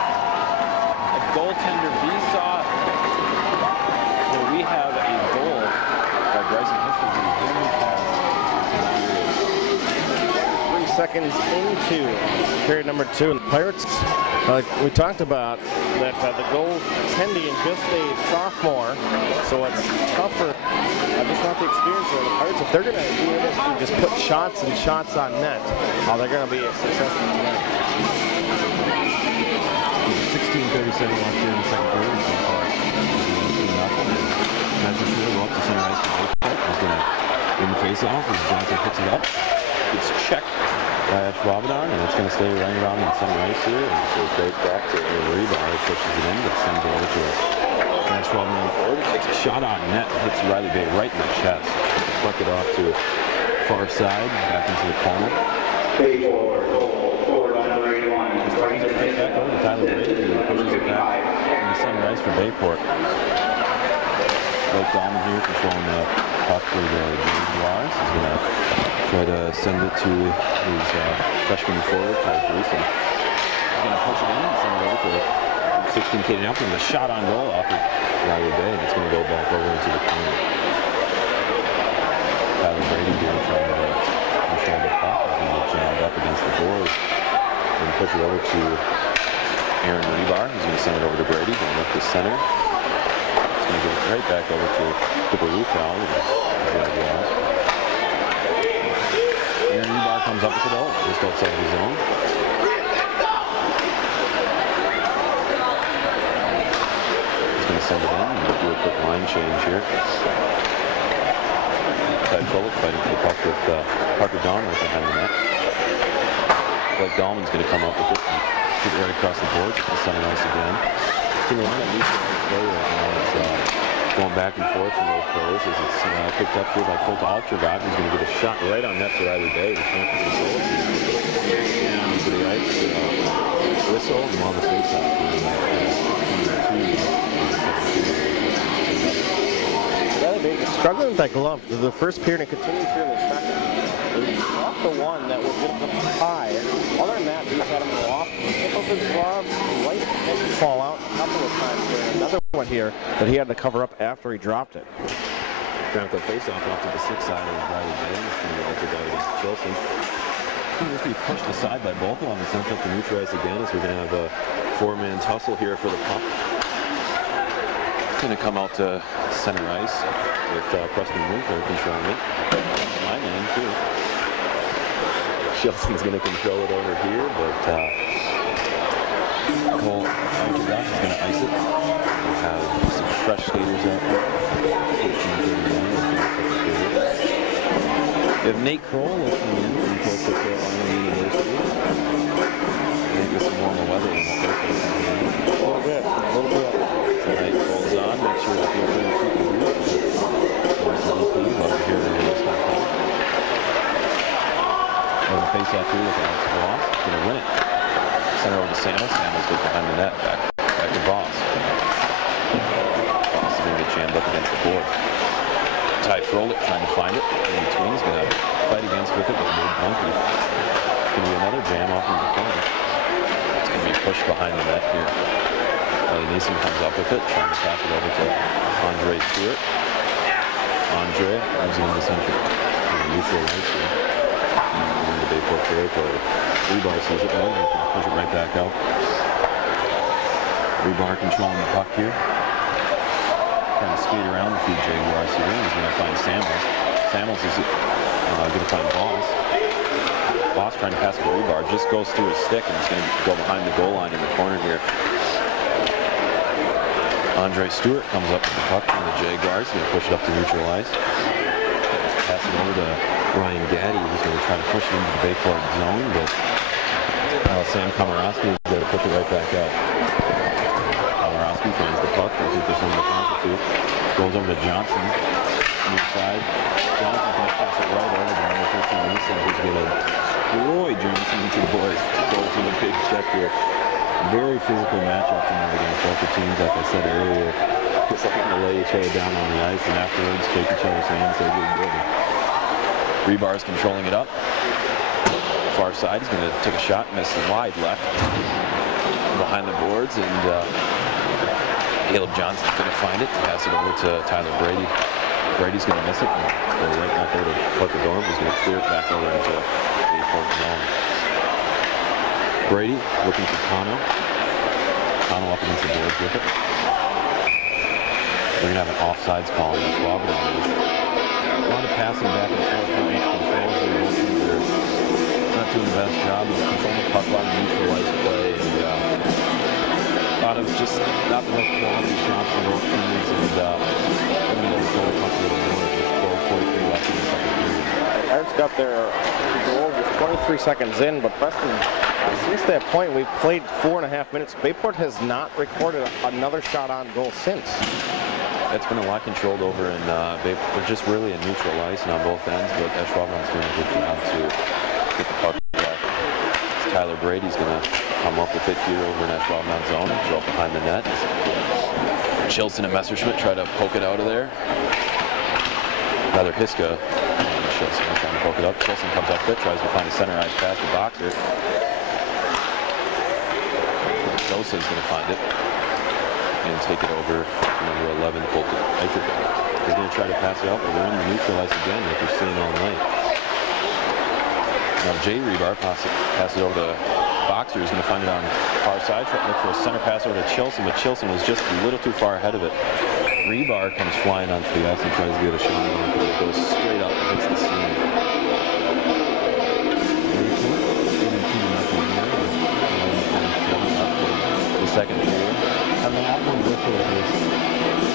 of goaltender Vsauce. So we have a goal by Bryson Hisko. 3 seconds into period number 2. And the Pirates, we talked about that the goaltending, just a sophomore, so it's tougher. Just not the experience of the Pirates. If they're going to be able to just put shots and shots on net, they're going to be successful tonight. 16:37 left here in the second period. Manchester will go up to center ice for Bayport. He's going to win the face-off as Johnson picks it up. It's checked by Ashwaubenon, and it's going to stay running around in center ice here. And it goes right back to Reba. He pushes it in, but sends it over to Ashwaubenon forward. Takes a shot on net and hits Riley Bay right in the chest. Fluck it off to far side, back into the corner. Forward on number 81. Brings it right back over to Tyler Brady, who pushes it back in the center ice for Bayport. Blake Dahlman here controlling the puck for the Jaguars. He's going to try to send it to his freshman forward, Tyler Gleason. He's going to push it in and send it over to 16 Kaden Elton. The shot on goal off of Riley Bay, and it's going to go back over into the corner. Tyler Brady here trying to control the puck. He's going to get jammed up against the boards and push it over to Aaron Rebar. He's going to send it over to Brady, going up the center. He's going to get it right back over to Cooper Ruthal. Aaron Rebar comes up with it all, just outside his zone. Send it in and do a quick line change here. Ty Phillips fighting for the puck with Parker Dahlman behind the net. Blake Dahlman's going to come up with it and shoot it right across the board to the center ice again. It's going to line at least play right now. It's going back and forth from those players as it's picked up here by Colt Altragott. He's going to get a shot right on net to Riley Bay. He can't control it. And into the ice. Whistle and on the face-off. Struggling with that glove. The first period and continuing through the second. He dropped the one that was just high. Other than that, he's had him go off, pick up his glove, light fall out a couple of times here. Another one here that he had to cover up after he dropped it. Trying to face off to the 6th side of Riley Bay. It's going to be altered out against Chilson. He's going to be pushed aside by both of them and sent up to neutralize again as we're going to have a 4-man tussle here for the puck. Going to come out to center ice with Preston Winkler controlling it. My man too. Chilson's going to control it over here, but Cole Archibald is going to ice it. We'll have some fresh skaters out there. We have Nate Kroll listening in from close to Arnold University. I think this is warmer weather than the first place. A little bit. So Nate Kroll's on. Make sure that you're feeling super good. Love to hear the news come from. Over the face-off here with Alex Voss. Going to win it. Center over to Samuels. Samuels goes behind the net. Back to Voss. Voss is going to get jammed up against the board. Ty Froelich trying to find it. In between, he's going to fight against with it with Wade Bunky. It's going to be another jam off in the corner. It's going to be pushed behind the net here. Neeson comes up with it, trying to pass it over to Andre Stewart. Andre moves into the center. Neutral ice here. And the Bayport territory. Rebar sees it well, he can push it right back out. Rebar controlling the puck here. Trying to skate around the few Jaguars here. He's going to find Samuels. Samuels is going to find Voss. Voss trying to pass it to Rebar. Just goes through his stick and he's going to go behind the goal line in the corner here. Andre Stewart comes up with the puck from the Jaguars. He's going to push it up to neutral ice. Pass it over to Ryan Gaddy. He's going to try to push it into the Bayport zone, but Sam Komorowski is going to push it right back out. Komorowski finds the puck. Let's see if there's something to constitute. Goes over to Johnson. Near side. Johnson's going to pass it right over to number 15. He's going to Roy Johnson into the boys. Goes with a big check here. Very physical matchup tonight against both the teams, like I said earlier. Just like to lay each other down on the ice and afterwards shake each other's hands, say good. Rebar's controlling it up. Far side, he's going to take a shot, miss wide left. Behind the boards, and Caleb Johnson's going to find it, pass it over to Tyler Brady. Brady's going to miss it, and go right back over to Parker Dorn, who's going to clear it back over into Bayport zone. Brady looking for Kano. Kano up against the boards with it. We're going to have an offsides call in Ashwaubenon. A lot of passing back and forth from each controls here. They're not doing the best job of controlling the puck, a lot of neutralized play, and a lot of just not the most quality shots from both teams, and we're going to control the puck a little more. Just 12:43 left in the second period. Arts got their goal just 23 seconds in, but Preston, since that point, we've played 4.5 minutes. Bayport has not recorded another shot on goal since. It's been a lot controlled over, and they're just really a neutral ice on both ends, but Ashwaubenon's doing a good job to get the puck back. Tyler Brady's going to come up with it here over in Ashwaubenon zone, throw up behind the net. Chilson and Messerschmidt try to poke it out of there. Rather, Hiska and Chilson trying to poke it up. Chilson comes up with it, tries to find a center ice pass to Boxer. Joseph's going to find it and take it over to number 11, Colton Eicherbeck. He's going to try to pass it out, but we're in the neutral ice again, like we've seen all night. Now Jay Rebar pass it over to Boxer. He's going to find it on the far side, try to look for a center pass over to Chilson, but Chilson was just a little too far ahead of it. Rebar comes flying onto the ice and tries to get a shot on it, but it goes straight up and hits the seam. Second period. I mean, I've been with the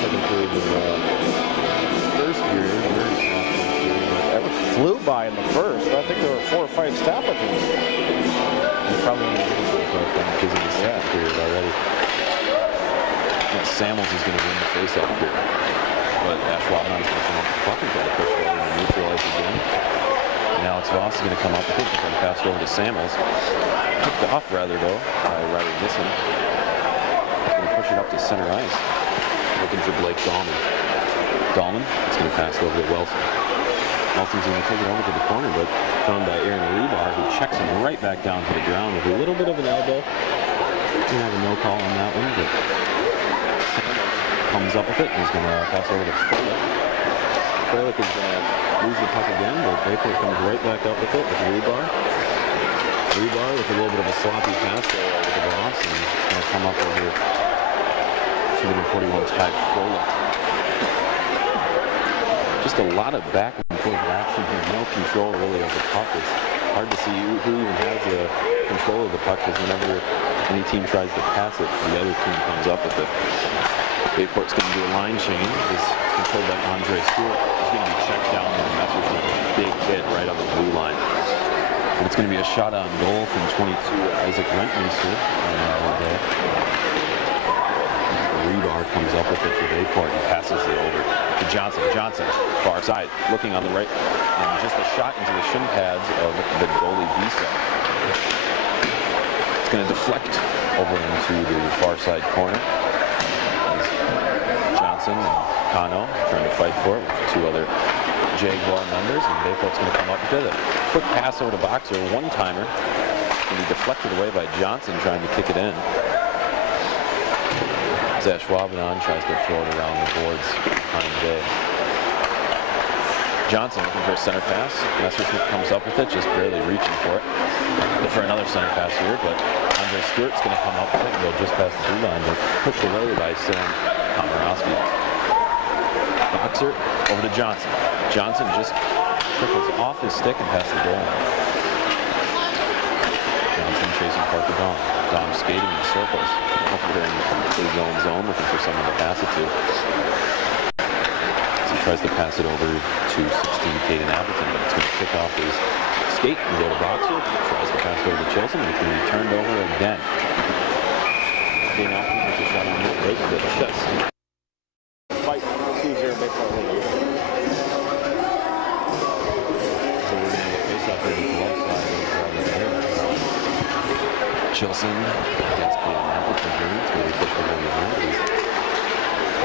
second period of the first period. That flew by in the first. I think there were 4 or 5 stoppages. And probably only getting 4 or 5 because of the second period already. Samuels is going to win the face-off here. But Ashwaubenon is going to come up with the puck and try to push forward and neutralize again. And Alex Voss is going to come up with it and try to pass it over to Samuels. Picked off rather, though, by Riley Nissen. Push it up to center ice. Looking for Blake Dahlman. Dahlman is going to pass over to Wilson. Wilson's going to take it over to the corner, but found by Aaron Rebar, who checks him right back down to the ground with a little bit of an elbow. Didn't have a no call on that one, but comes up with it and he's going to pass over to Froelich. Froelich is going to lose the puck again, but Bayport comes right back up with it with Rebar. Rebar with a little bit of a sloppy pass there over the boss, and he's going to come up over 41 Ty Froelich. Just a lot of back and forth action here. No control really of the puck. It's hard to see who even has the control of the puck, because whenever any team tries to pass it, the other team comes up with it. Bayport's going to do a line change. It's controlled by Andre Stewart. He's going to be checked down there, and that's with a big hit right on the blue line. And it's going to be a shot on goal from 22, Isaac Rentmeester. Rebar comes up with it for Bayport and passes it over to Johnson. Johnson, far side, looking on the right, and just a shot into the shin pads of the goalie Visa. It's going to deflect over into the far side corner. Johnson and Kano trying to fight for it with two other Jaguar members, and Bayport's going to come up with it. A quick pass over to Boxer, one-timer. It's going to be deflected away by Johnson trying to kick it in. Ashwaubenon tries to throw it around the boards behind Day. Johnson looking for a center pass. Messersmith comes up with it, just barely reaching for it. Look for another center pass here, but Andre Stewart's going to come up with it and go just past the blue line, but pushed away by Sam Komorowski. Boxer over to Johnson. Johnson just trickles off his stick and past the goal line. Johnson chasing Parker Dahm. Dahm skating in circles. Over in his own zone, looking for someone to pass it to. As he tries to pass it over to 16 Caden Appleton, but it's going to kick off his skate and go to Boxer. Tries to pass it over to Chilson, and it's going to be turned over again. Caden Appleton with a shot on the right to the chest. Fight 2-0 Bayport lead. So we're going to face off there to the left side of the area. Chilson against Caden Appleton here. It's going to be pushed over the line.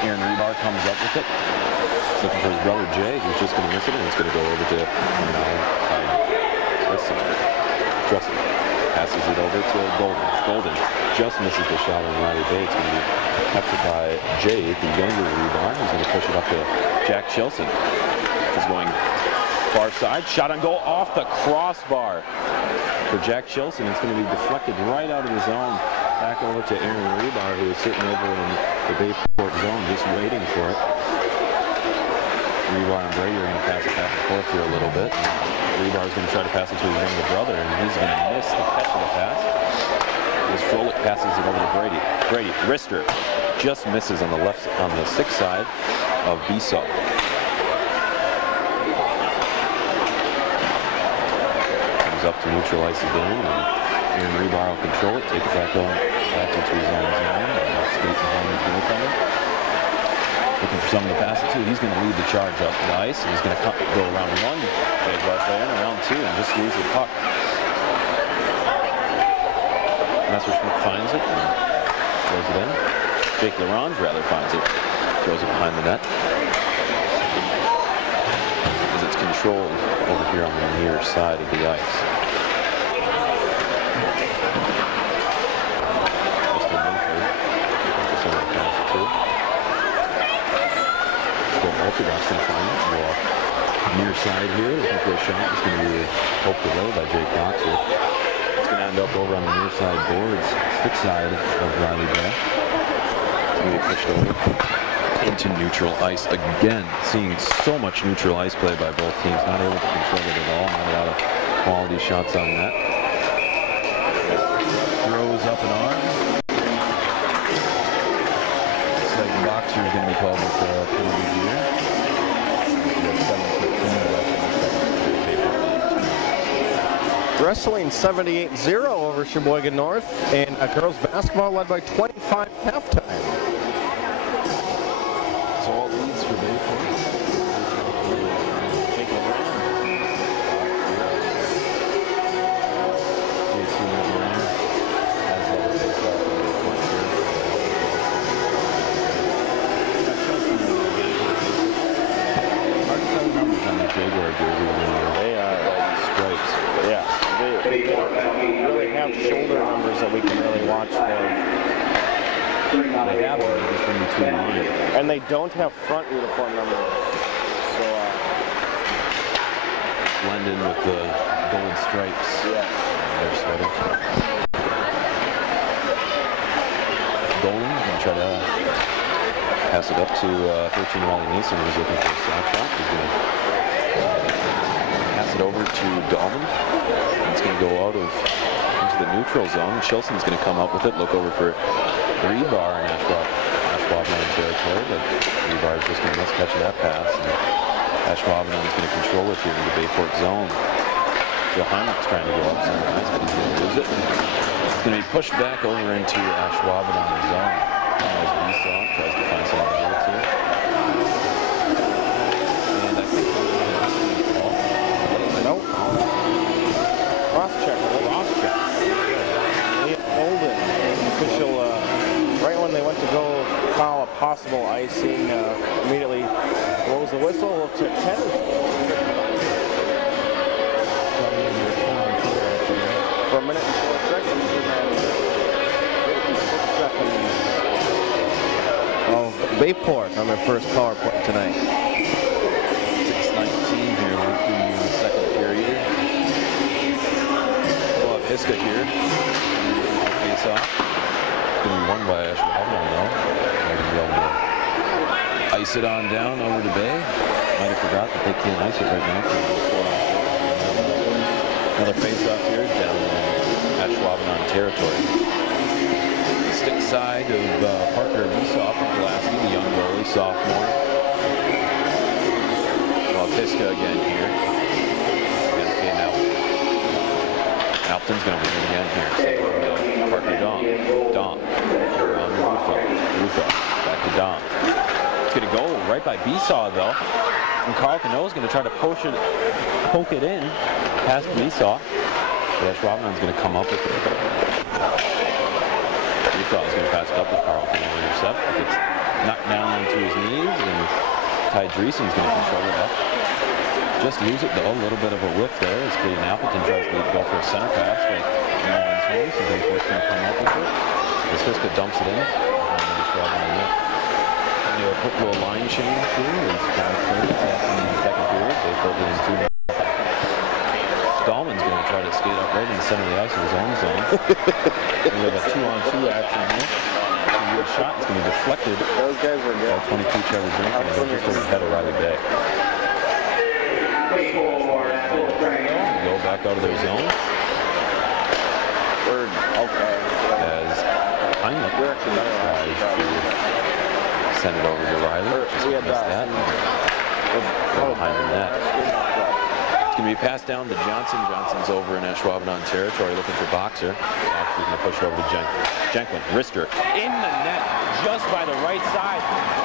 Aaron Rebar comes up with it. He's looking for his brother Jay, who's just going to miss it, and it's going to go over to Dressel. Passes it over to Golden. Golden just misses the shot on Riley Bay. It's going to be captured by Jay, the younger Rebar. He's going to push it up to Jack Chilson. He's going far side. Shot on goal off the crossbar for Jack Chilson. It's going to be deflected right out of the zone. Back over to Aaron Rebar, who is sitting over in the Bayport zone, just waiting for it. Rebar and Brady are going to pass it back and forth here a little bit. Rebar is going to try to pass it to his younger brother, and he's going to miss the catch of the pass. As Froelich passes it over to Brady. Brady, wrister, just misses on the left, on the 6th side of Bissau. Comes up to neutral ice again, and Aaron Rebar will control it, take it back into his own zone, and skate behind his goaltender. Looking for someone to pass it to. He's going to lead the charge up the ice, and he's going to go around one, Jaguar player, and around two, and just lose the puck. Messerschmidt finds it and throws it in. Jake Larange rather finds it, throws it behind the net. As it's controlled over here on the near side of the ice. Justin Winfrey, looking for someone to pass it to. Orthodox going to find it. Go off near side here, looking for a shot. It's going to be poked away by Jake Boxer. It's going to end up over on the near side boards, 6th side of Riley Bay. It's going to be pushed over into neutral ice again. Seeing so much neutral ice play by both teams, not able to control it at all. Not a lot of quality shots on net. Throws up an arm. Looks like Boxer is going to be called with a penalty here. Wrestling 78-0 over Sheboygan North, and girls basketball led by 25 halftime. So all leads for Bayport. Take it around. Jaguar jersey. They are stripes. Yeah, they really have shoulder numbers that we can really watch for. They have them, just in between lines. And they don't have front uniform numbers. So blend in with the gold stripes. Yeah. Their sweater. Golan going to try to pass it up to 13 Riley Mason, who's looking for a slap shot. He's going to pass it over to Dahlman. It's going to go out of into the neutral zone. Shilson's going to come up with it, look over for Rebar in Ashwaubenon territory, but Rebar is just going to miss catching that pass. Ashwaubenon is going to control it here in the Bayport zone. Johannik's trying to go up sometimes, but he's going to lose it. It's going to be pushed back over into Ashwaubenon zone. As Esau tries to find someone to give it to. And I think nope. Cross-check. Cross-check. Holden, official, right when they went to go call a possible icing, immediately blows the whistle. Looks at 10. For a minute and 4 seconds. Of Bayport on their first power play tonight. 6:19 here, working in the second period. We'll have Hiska here. Face off. It's going to be won by Ashwaubenon though. They're going to be able to ice it on down over to Bay. Might have forgot that they can't ice it right now. Another face off here down in Ashwaubenon territory. Stick side of Parker Esau from Pulaski, the young goalie, sophomore. Well, Piska again here. Against Kane Alpton. Alpton's going to win it again here. Parker Dom. Around to Rufa. Back to Dom. It's going to go right by Esau though. And Carl Cano is going to try to poke it in past Esau. Ashwaubenon's going to come up with it. Esau is going to pass it up with Carl Cano intercept. It's knocked down onto his knees, and Ty Dreesen's going to control it up. Just use it though, a little bit of a whiff there as Clayton Appleton tries to go for a center pass, but no one's home, so Bayport's going to come up with it. As Hiska dumps it in, and Ashwaubenon net. A quick little line change here. It's kind of clear in the second period. Bayport leading 2-0. Dahlman's going to try to skate up right in the center of the ice of his own zone. We have a 2-on-2 action here. A shot is going to be deflected. Those guys were good. 22 Trevor Jenkins just over the head of Riley Bay. Go back out of their zone. Third, okay. As Heinrich tries to send it over to Riley. Just missed that. Behind the net. It's going to be passed down to Johnson. Johnson's over in Ashwaubenon territory looking for Boxer. Boxer's going to push it over to Jenklin. Wrister in the net just by the right side.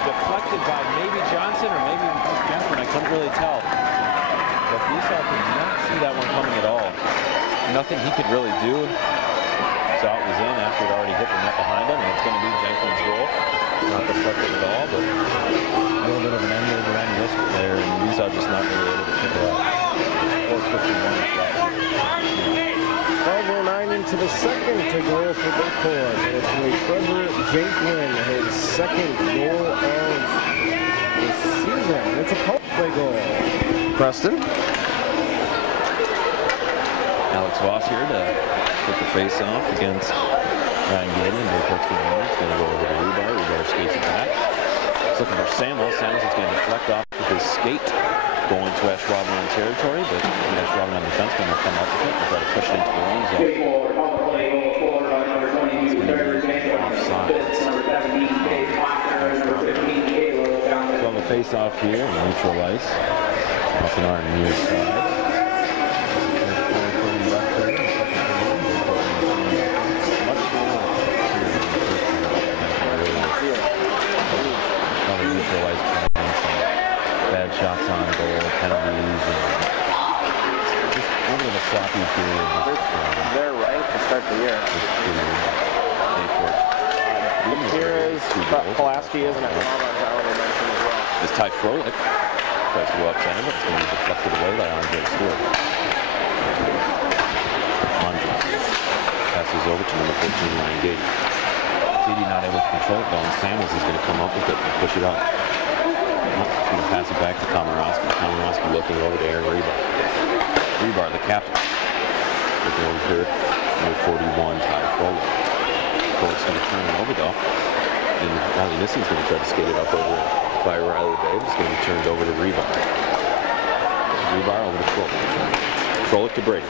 Deflected by maybe Johnson or maybe Jenklin. I couldn't really tell. But Esau could not see that one coming at all. Nothing he could really do. Saw it was in after it already hit the net behind him, and it's going to be Jenklin's goal. Not deflected at all, but a little bit of an end-over-end risk there, and Esau just not really able to pick it up. 12:09 into the second to go for Bayport. It's with Trevor Jenklin, his second goal of the season. It's a power play goal. Preston. Alex Voss here to put the face off against Ryan Gillian. Bayport's going to win. It's going to go over to Rebar. Rebar skates it back. He's looking for Samuels. Samuels is going to deflect off with his skate going to Ashwaubenon territory, but the Ashwaubenon defenseman will come up with it and try to push it into their own zone. It's going to be offside. So on the face off here, neutral ice. Off an arm near side. Bad shots on goal, penalties, and just a little bit of a sloppy period. They're right to start the year. Here is Pulaski, isn't it? This Ty Froelich tries to go up center, but it's going to be deflected away by Andre Stewart. Andre passes over to number 14, Ryan Gady. Gady not able to control it, though, and Samuels is going to come up with it and push it up. He's going to pass it back to Komorowski. Komorowski looking over to Aaron Rebar. Rebar, the captain. Looking over here, number 41, Ty Froelich. Froelich's going to turn it over, though. And Riley Nissen's going to try to skate it up over by Riley Bay. It's going to be turned over to Rebar. Rebar over to Froelich. Froelich to Brady.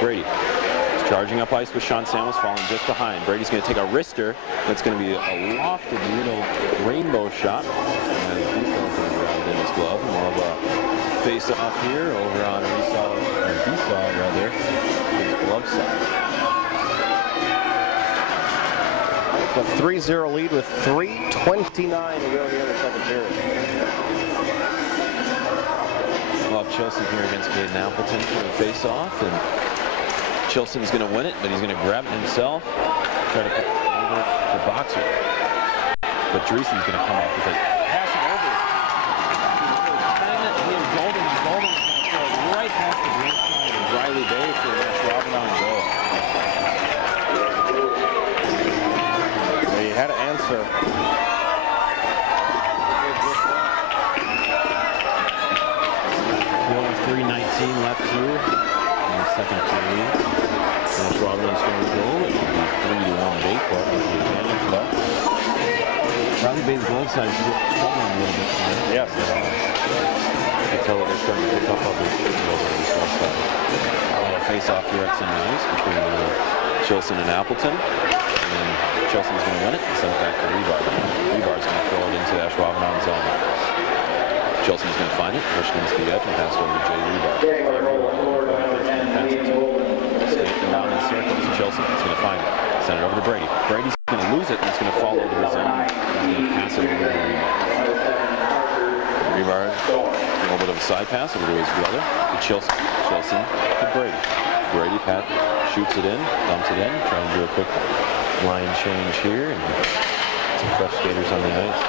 Brady is Charging up ice with Sean Samuels, falling just behind. Brady's going to take a wrister. That's going to be a lofted little rainbow shot. And he's going to grab it in his glove. And we'll have a face-off here over on Esau, rather, his glove side. A 3-0 lead with 3:29 to go here in the second period. We'll have Chilson here against Caden Appleton for the face-off. And Chilson's going to win it, but he's going to grab it himself, try to put it over the boxer. But Dreesen's going to come up with it. Pass it over. He is Golden. Golden is going to throw it right past the green side of Riley Bay for the Ashwaubenon goal. He had to answer. Still 3:19 left here in the second period. Ashwaubenon scoring a goal. It will be 3-1 Bayport with the advantage left. Riley Bay's glove side is struggling a little bit tonight. Yes. You can tell that they're starting to pick up on the glove side. A face-off here at center ice between Chilson and Appleton. And Chilson's going to win it and send it back to Rebar. Rebar's going to throw it into the Ashwaubenon zone. Chilson's going to find it, push against the edge, and pass over to Jay Rebar. Around in circles. Chilson is going to find it. Send it over to Brady. Brady's going to lose it, and it's going to fall over the zone. And going to pass it over to Rebar. Rebar, a little bit of a side pass over to his brother, to Chilson. Chilson to Brady. Brady shoots it in, dumps it in, trying to do a quick line change here, and some fresh skaters on the ice.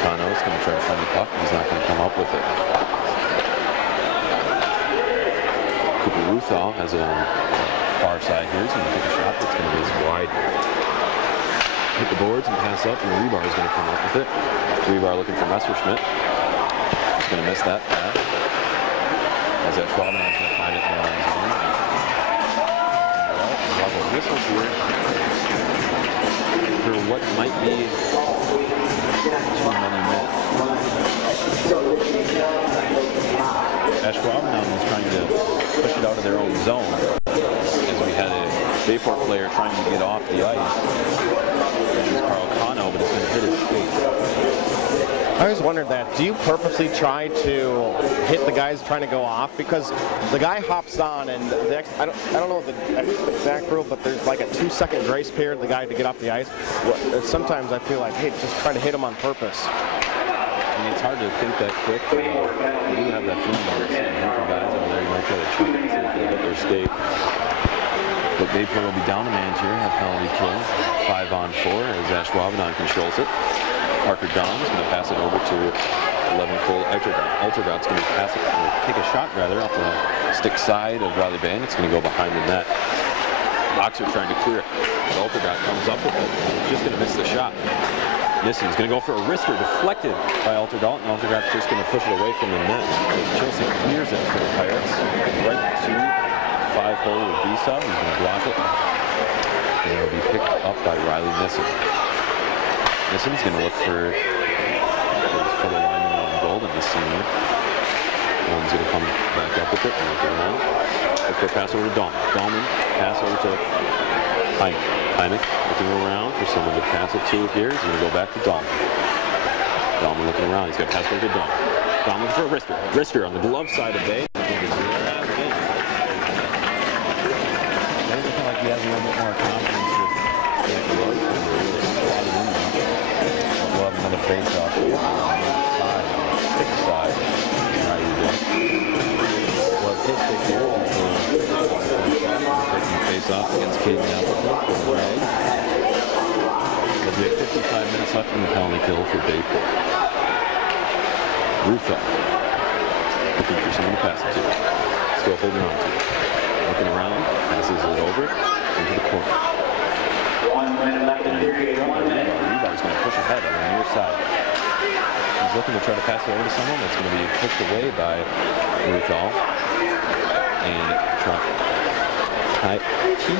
Cano's going to try to find the puck. He's not going to come up with it. Cooper Ruthall has it on the far side here. He's going to take a shot that's going to be wide. Hit the boards and pass up, and Rebar is going to come up with it. Rebar looking for Messerschmidt. He's going to miss that pass. As Ashwaubenon is going to find it in the line zone. Well, a whistle here for what might be too many minutes. Ashwaubenon was trying to push it out of their own zone as we had a Bayport player trying to get off the ice, which is Carl Cano, but it's going to hit his skate. I always wondered that. Do you purposely try to hit the guys trying to go off? Because the guy hops on, and I don't know the exact rule, but there's like a 2-second grace period the guy to get off the ice. Sometimes I feel like, hey, just try to hit him on purpose. I mean, it's hard to think that quick. We do have that feeling where we're seeing group of guys over there. You might try to shoot and see if they hit their skate. But Bayport will be down a man here, have penalty kill. 5-on-4 as Ashwaubenon controls it. Parker Dom is going to pass it over to 11-Cole Altergott's going to pass it, or take a shot rather, off the stick side of Riley Bay, and it's going to go behind the net. Boxer trying to clear it. Altergott comes up with it. He's just going to miss the shot. Nissen's going to go for a wrister, deflected by Altergott, and Altergott's just going to push it away from the net. Chilson clears it for the Pirates. Right to 5-hole with B-sub. He's going to block it. And it'll be picked up by Riley Nissen. Nissen's going to look for his fellow lineman on goal in this senior. One's going to come back up with it and look around. Look for a pass over to Dahlman. Dahlman, pass over to Heineck looking around for someone to pass it to here. He's going to go back to Dahlman. Dahlman looking around. He's got to pass over to Dahlman. Dahlman for a wrister. Wrister on the glove side of Bay. Looking like he has a little bit more confidence with that glove. We'll have another face-off here. Stick side. Well, his stick here. Taking face-off against Caden Appleton. There'll be 55 minutes left in the penalty kill for Bayport. Rufa looking for someone to pass it to. Still holding on to it. Looking around, passes it over into the corner. 1 minute left in the period. Rebar's going to push ahead on the near side. He's looking to try to pass it over to someone that's going to be pushed away by Ruthall. And T.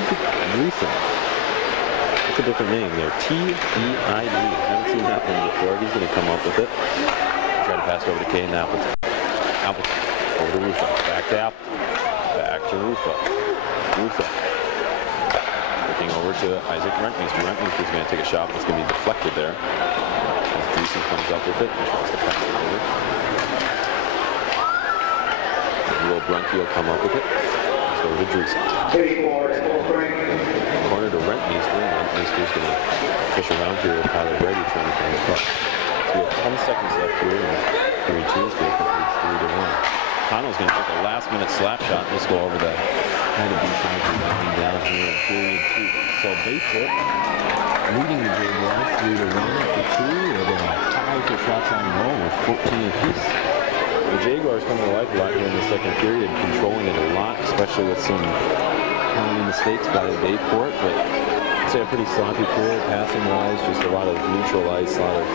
That's a different name there. T-E-I-D. Haven't seen that one before. He's going to come up with it. Try to pass it over to Caden Appleton. Appleton over to Ruthall. Back to Appleton. Back to Rufa. Rufa. Looking over to Isaac Rentmeester. Rentmeester's going to take a shot that's going to be deflected there. As Gleason comes up with it and tries to pass it over. Will Brunke will come up with it. Let's go to Dreesen. Corner to Rentmeester. Rentmeester's going to fish around here with Tyler Brady trying to find the puck. So we have 10 seconds left here, and period 2 is going to complete 3-1. Connell's going to take a last-minute slap shot and just go over the head of the down here in period 2. So Bayport leading the Jaguars 3-1 after 2. They're going to tie for shots on goal with 14 apiece. The Jaguars come to life a lot here in the second period, controlling it a lot, especially with some penalty mistakes by Bayport. But I'd say a pretty sloppy period, passing-wise, just a lot of neutral ice, a lot of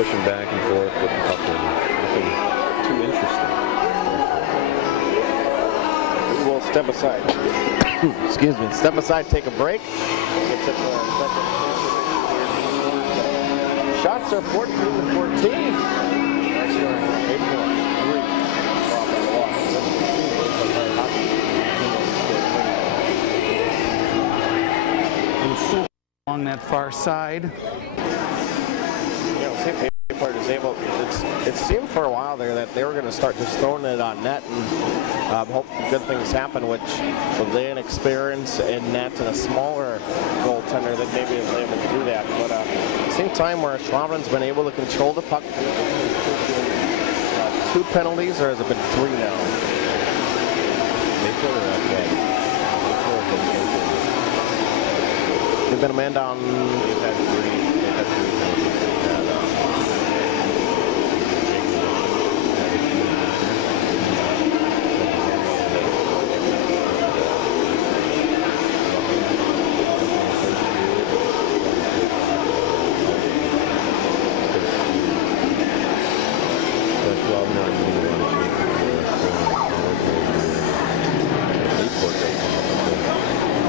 pushing back and forth with the puck, and nothing too interesting. We'll step aside. Excuse me. Step aside, take a break. Shots are 14-14. Along that far side. Bayport is able. It seemed for a while there that they were going to start just throwing it on net and hope good things happen, which with the inexperience in net and a smaller goaltender that maybe is able to do that. But at the same time, where Ashwaubenon's been able to control the puck, 2 penalties, or has it been 3 now? They've been a man down. They've had 3 penalties.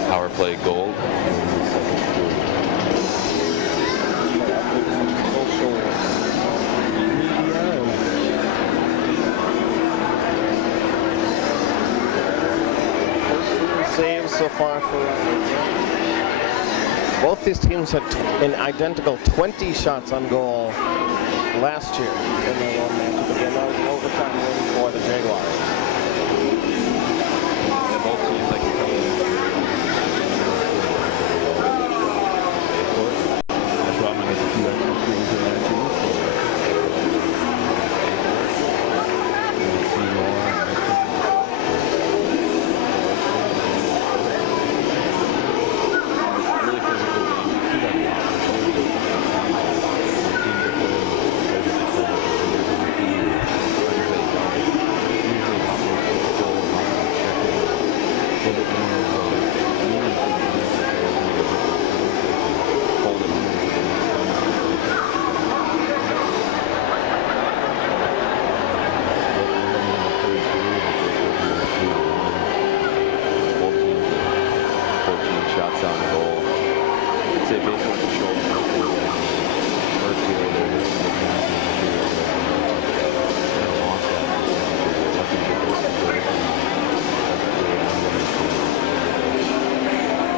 Power play goal. Saves so far for both these teams had an identical 20 shots on goal last year in their one matchup. Again, that was an overtime win for the Jaguars. Yeah, both teams like to come in. Ashwaubenon gets a few extra screens in that too. Really physical game. You see that a lot. Shots on goal. I'd say based on the shoulder, first year they're just lost that.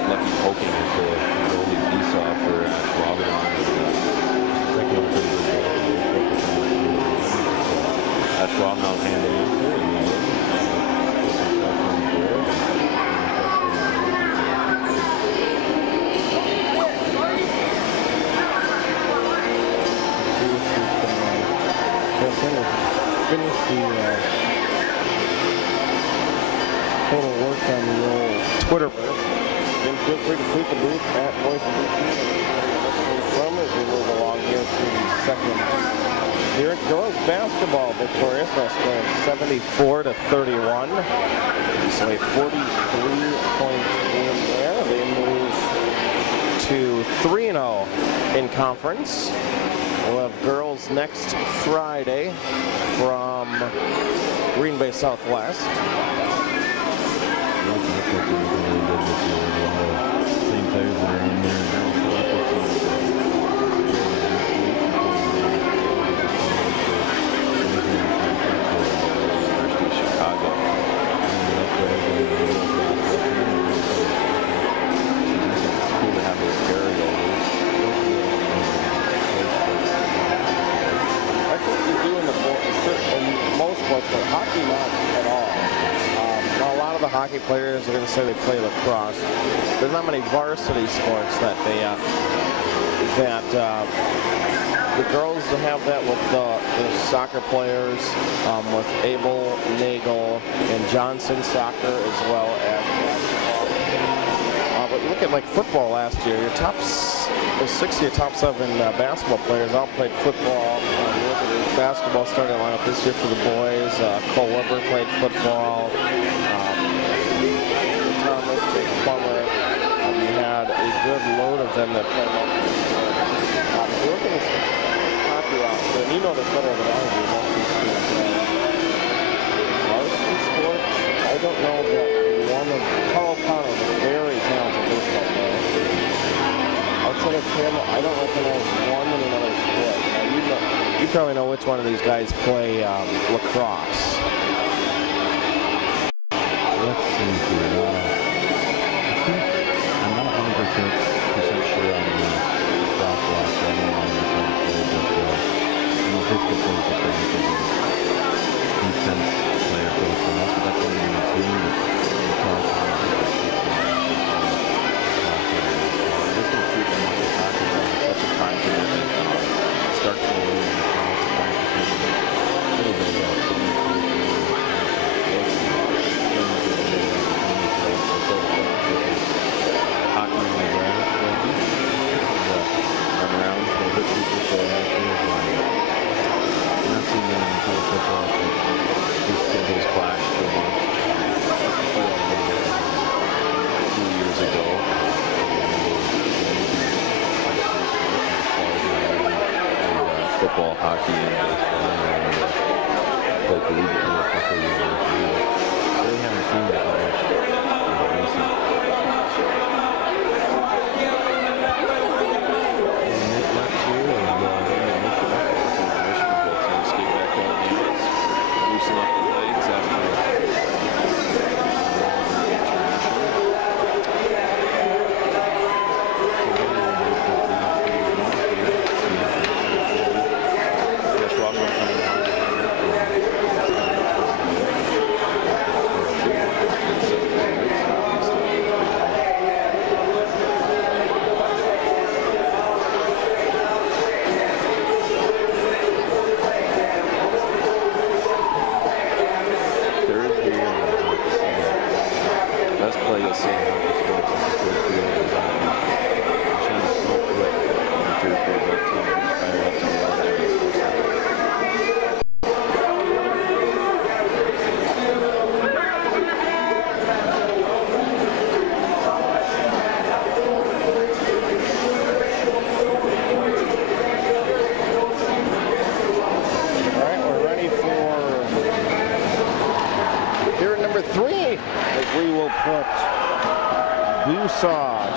Lucky poking at the goalie Esau for Ashwaubenon. Second one pretty good. Ashwaubenon handed into it. Finish the total work on the old Twitterverse. Then feel free to tweet the booth at Voice of from as we move along here through the second. Here it goes. Basketball victorious by scoring 74-31. So a 43-point win there. They move to 3-0 in conference. We'll have girls next Friday from Green Bay Southwest. hockey players are going to say they play lacrosse. There's not many varsity sports that they the girls have that with the soccer players, with Abel, Nagel, and Johnson soccer, as well as basketball. But you look at like football last year, your top 6 of your top 7 basketball players all played football. Basketball starting lineup this year for the boys. Cole Weber played football. Thomas, Jake Plummer. We had a good load of them that played multiple. If you look at this hockey roster, and you know this better than I do, most of these teams. Varsity sports, I don't know that one of Carl Connor is a very talented baseball player. Outside of him, I don't recognize one in another sport. You probably know which one of these guys play lacrosse. Let's see here. I'm not 100% sure on the lacrosse roster. I don't know how many players play, but his football is a defense player for lacrosse, but that's only on the team. Lacrosse is just going to keep them on the hockey roster such a time commitment. Start to football, hockey, and baseball. Played collegiately a couple of years. Really haven't seen that much recently. And Nick left here, and Michigan will skate back on the ice, loosen up the legs after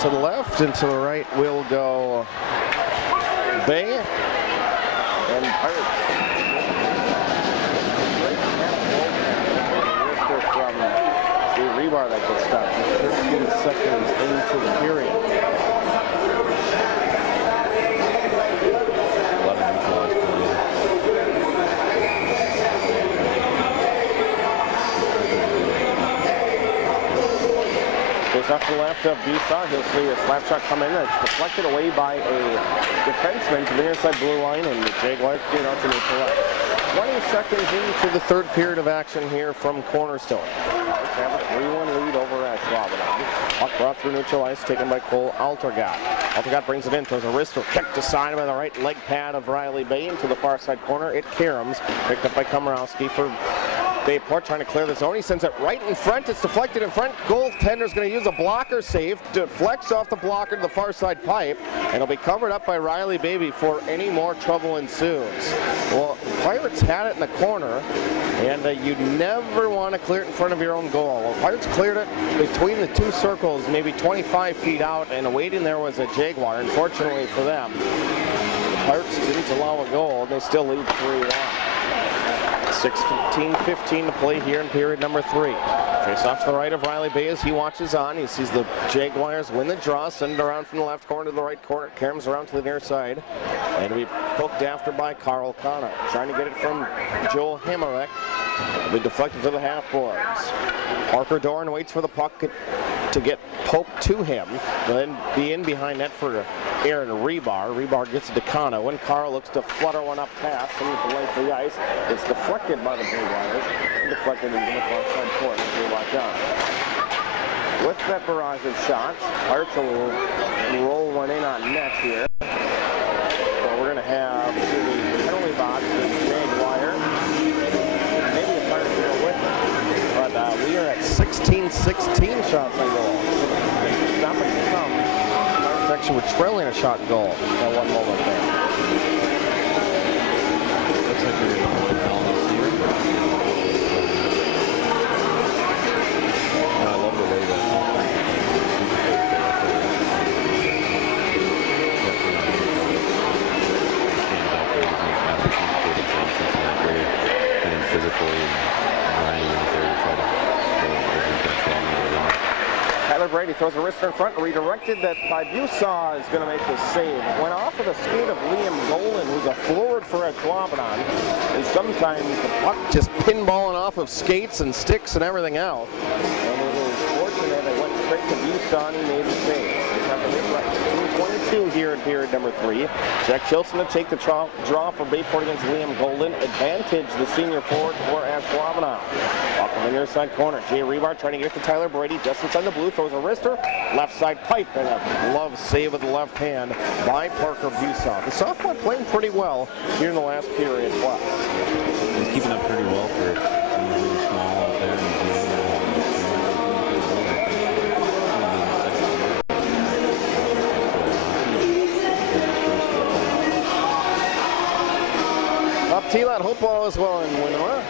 to the left, and to the right will go Bay and Pirates. From the rebar that gets stopped 13 seconds into the period. 11 neutralized per game. Off the left of Busaw, he'll see a slap shot come in. It's deflected away by a defenseman to the near side blue line, and the Jaguars get out to neutral left. 20 seconds into the third period of action here from Cornerstone. Let's have a 3-1 lead over Ashwaubenon. Puck brought through neutral ice, taken by Cole Altergott. Altergott brings it in, throws a wrist or kick to side by the right leg pad of Riley Bay into the far side corner. It caroms, picked up by Komorowski for Bayport, trying to clear the zone. He sends it right in front. It's deflected in front. Goaltender's going to use a blocker save. Deflects off the blocker to the far side pipe. And it'll be covered up by Riley Bay before any more trouble ensues. Well, the Pirates had it in the corner, and you never want to clear it in front of your own goal. Well, Pirates cleared it between the two circles, maybe 25 feet out, and waiting there was a Jaguar. Unfortunately for them, the Pirates didn't allow a goal, and they still lead 3-1. 6:15 to play here in period number 3. Face off to the right of Riley Bay as he watches on. He sees the Jaguars win the draw, send it around from the left corner to the right corner. Caroms around to the near side. And we poked after by Carl Connor. Trying to get it from Joel Hammerich. It'll be deflected to the half boards. Parker Dorn waits for the puck to get poked to him. Then be in behind net for Aaron Rebar. Rebar gets it to Kano. When Carl looks to flutter one up past and the length of the ice, it's deflected by the Blue Wires. Deflected into the far side court. They watch out. With that barrage of shots, Pirates will roll one in on net here. So we're going to have the penalty box and Jaguar. Maybe the Pirates will go with it. But we are at 16-16 shots on goal. Not much to come. Pirates actually were trailing a shot goal at one moment there. Looks like we're going to hold penalties here. I love the way that physically and grinding out there to try to Tyler Brady throws a wrister in front, redirected that by Busaw is going to make the save. Went off of the skate of Liam Golan, who's a forward for Ashwaubenon. And sometimes the puck just pinballing off of skates and sticks and everything else. And it is fortunate it went straight to Busaw and he made the save. 22 here in period number 3. Jack Chilson to take the draw for Bayport against Liam Golden. Advantage the senior forward for Ashwaubenon. Off the near side corner. Jay Rebar trying to get to Tyler Brady just inside the blue. Throws a wrister. Left side pipe and a glove save with the left hand by Parker Busaw. The sophomore playing pretty well here in the last period plus. He's keeping up pretty well for being really small out there. T-Lot Hopewell as well in Winona.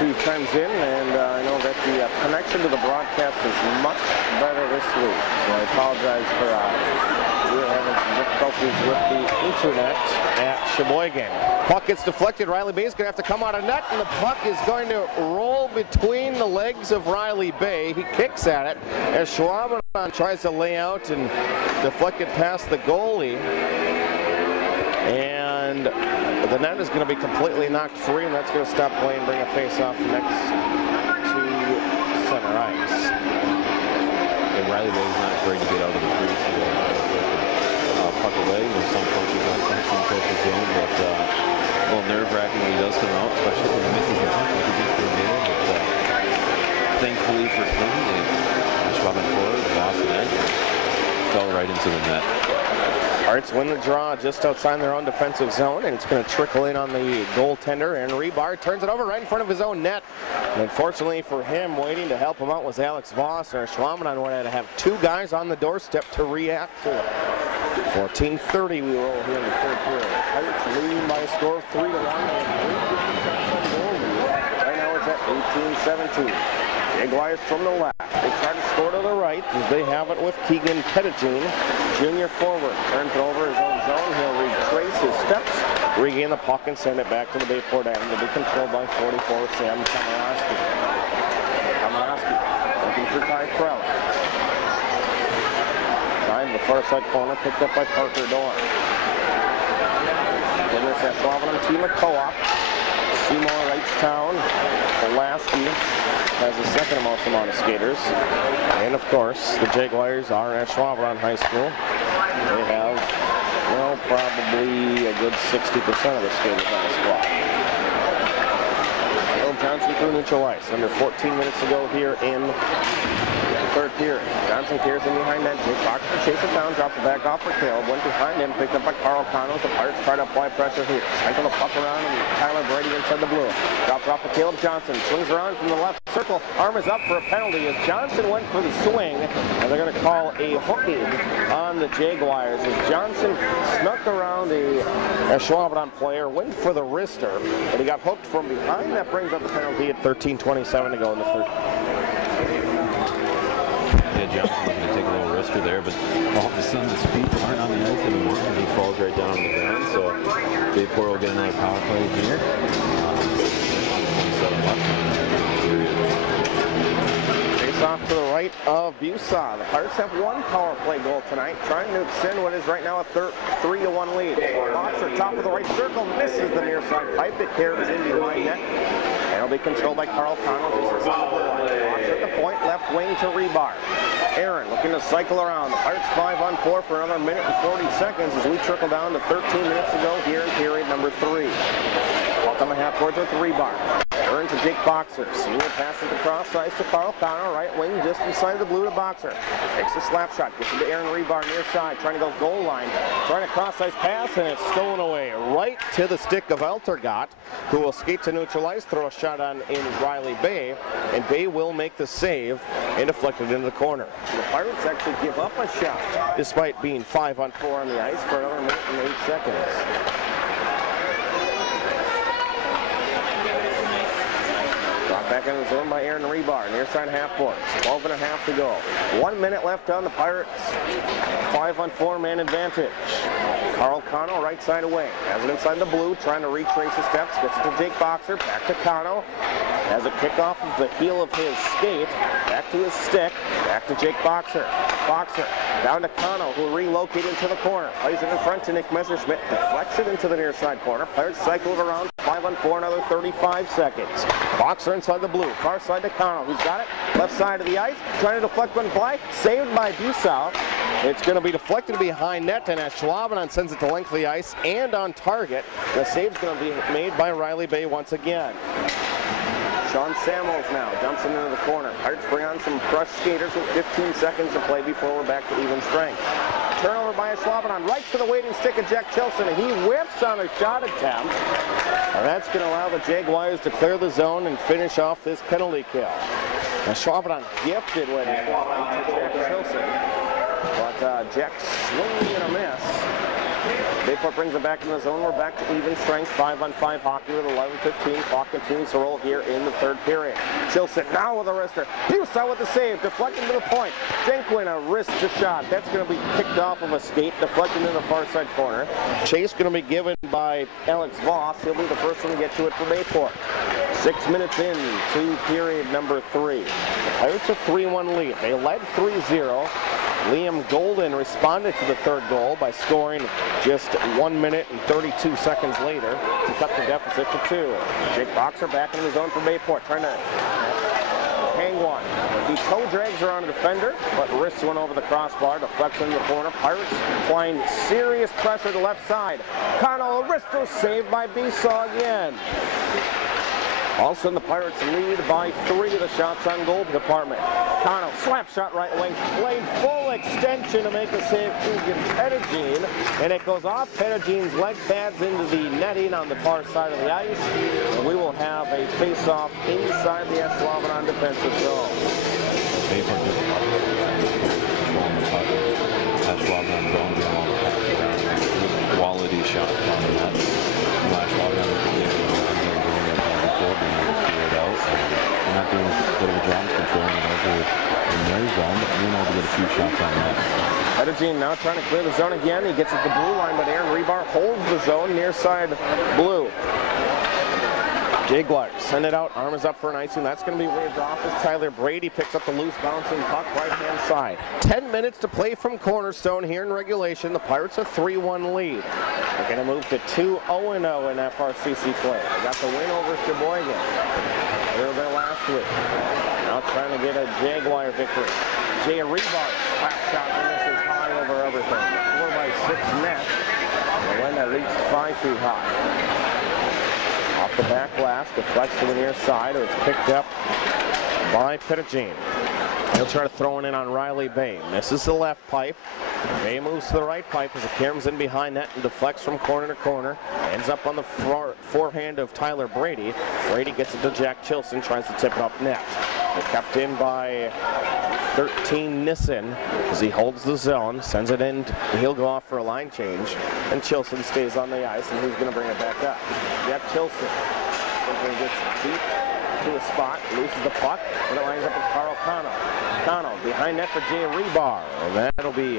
He chimes in, and I know that the connection to the broadcast is much better this week. So I apologize for we're having some difficulties with the internet at Sheboygan. Puck gets deflected. Riley Bay is going to have to come out of net, and the puck is going to roll between the legs of Riley Bay. He kicks at it as Ashwaubenon tries to lay out and deflect it past the goalie. And the net is going to be completely knocked free, and that's going to stop play and bring a face-off next to center ice. And Riley Bay is not afraid to get out of the crease and puck away. There's some coaches on some coaches don't, but a little nerve-wracking when he does come out, especially when he misses the puck like he just did there. But thankfully for him, Ashwaubenon forward, Boston edge, fell right into the net. Pirates win the draw just outside their own defensive zone, and it's going to trickle in on the goaltender. And Rebar turns it over right in front of his own net. And unfortunately for him, waiting to help him out was Alex Voss. And Ashwaubenon wanted to have 2 guys on the doorstep to react to it. 14:30 we roll here in the third period. Pirates leading by a score of 3-1. Right now it's at 18-17. Jaguars from the left. They try to score to the right as they have it with Keegan Pettigene, junior forward. Turns it over his own zone. He'll retrace his steps, regain the puck, and send it back to the Bayport end. To be controlled by 44 Sam Kamaraski. Kamaraski looking for Ty Crowell. Behind the far side corner, picked up by Parker Dorn. In this Ashwaubenon team of co-op. Seymour, Wrightstown, Pulaski has the second most amount of skaters. And of course, the Jaguars are Ashwaubenon High School. They have, well, probably a good 60% of the skaters on the squad. Caleb Johnson through neutral ice. Under 14 minutes to go here in the third period. Johnson clears in behind net. Jake Fox to chase it down, drops it back off for Caleb. Went behind him, picked up by Carl Connell. The Pirates try to apply pressure here. Cycle the puck around, and Tyler Brady inside the blue. Drops off to Caleb Johnson. Swings around from the left circle. Arm is up for a penalty as Johnson went for the swing. And they're going to call a hooking on the Jaguars as Johnson snuck around a Ashwaubenon player, went for the wrister, but he got hooked from behind. That brings up the penalty at 13:27 to go in the third. Johnson was going to take a little risker there, but all of a sudden his feet aren't on the ice anymore, and he falls right down on the ground. So Bayport will get another power play here. Face off to the right right of Busaw. The Pirates have one power play goal tonight, trying to extend what is right now a 3-1 lead. Boxer, top of the right circle, misses the near side pipe. It carries in behind net. And it'll be controlled by Carl Connell. Boxer at the point, left wing to Rebar. Aaron looking to cycle around. The Pirates 5-on-4 for another minute and 40 seconds as we trickle down to 13 minutes to go here in period number 3. Ball coming half court with Rebar. Aaron to Jake Boxer. Senior passes the cross ice to Carl Connor. Right wing just inside the blue to Boxer. Takes a slap shot. Gets it to Aaron Rebar near side. Trying to go goal line. Trying to cross ice pass and it's stolen away right to the stick of Eltergott, who will skate to neutral ice, throw a shot on in Riley Bay, and Bay will make the save and deflect it into the corner. The Pirates actually give up a shot despite being 5-on-4 on the ice for another minute and 8 seconds. Brought back into the zone by Aaron Rebar, near side half boards. 12.5 to go. 1 minute left on the Pirates. 5-on-4 man advantage. Carl Connell, right side away. Has it inside the blue, trying to retrace his steps. Gets it to Jake Boxer, back to Connell. Has a kickoff of the heel of his skate. Back to his stick, back to Jake Boxer. Boxer, down to Connell, who relocated to the corner. Plays it in front to Nick Messerschmidt. Deflects it into the near side corner. Pirates cycle it around. 5-on-4, another 35 seconds. Boxer inside the blue, far side to Connell. Who's got it? Left side of the ice, trying to deflect one play. Saved by Busaw. It's going to be deflected behind net, and Ashwaubenon sends it to length of the ice and on target. The save's going to be made by Riley Bay once again. Sean Samuels now dumps it into the corner. Pirates bring on some fresh skaters with 15 seconds to play before we're back to even strength. Turnover by Ashwaubenon, right to the waiting stick of Jack Chilson, and he whiffs on a shot attempt. And that's going to allow the Jaguars to clear the zone and finish off this penalty kill. Ashwaubenon gifted with it to Jack Chilson, but Jack swinging and a miss. Bayport brings it back in the zone. We're back to even strength. 5-on-5 hockey with 11:15. Clock continues to roll here in the third period. Chilson now with a wrister. Busaw with the save. Deflecting to the point. Jenkwin a wrist to shot. That's going to be kicked off of a skate. Deflecting in the far side corner. Chase going to be given by Alex Voss. He'll be the first one to get to it for Bayport. 6 minutes in to period number 3. The Pirates a 3-1 lead. They led 3-0. Liam Golden responded to the third goal by scoring just 1 minute and 32 seconds later to cut the deficit to 2. Jake Boxer back in the zone for Bayport, trying to hang one. He toe drags around a defender, but wrists one over the crossbar, deflects into the corner. Pirates applying serious pressure to the left side. Connell, a wrister saved by Busaw again. All of a sudden, the Pirates lead by 3 of the shots on goal department. Connell, slap shot right wing, played full extension to make the save to Pettigene, and it goes off Pettigene's leg pads into the netting on the far side of the ice, and we will have a face-off inside the Ashwaubenon defensive zone. Ashwaubenon zone, quality shot on that. They're not doing a bit of a job controlling it over in their zone, but being able to get a few shots on that. Pettigene now trying to clear the zone again. He gets at the blue line, but Aaron Rebar holds the zone near side blue. Jaguars send it out, arm is up for an icing. That's going to be waved off as Tyler Brady picks up the loose bouncing puck right-hand side. 10 minutes to play from Cornerstone here in regulation. The Pirates a 3-1 lead. They're going to move to 2-0 in FRCC play. They got the win over Sheboygan. They were there last week. Now trying to get a Jaguar victory. Jay Rebar, slap shot, and this is high over everything. 4x6 net. The wind at least 5 feet high. Off the back glass, deflects to the near side, or it's picked up by Pettigene. He'll try to throw it in on Riley Bay. Misses the left pipe. Bay moves to the right pipe as it comes in behind net and deflects from corner to corner. Ends up on the forehand of Tyler Brady. Brady gets it to Jack Chilson, tries to tip it up net. They're kept in by 13 Nissen as he holds the zone, sends it in. He'll go off for a line change, and Chilson stays on the ice, and he's going to bring it back up. Jack Chilson gets deep to a spot, loses the puck, and it lines up with Carl Connell. Connell behind net for Jay Rebar, and that'll be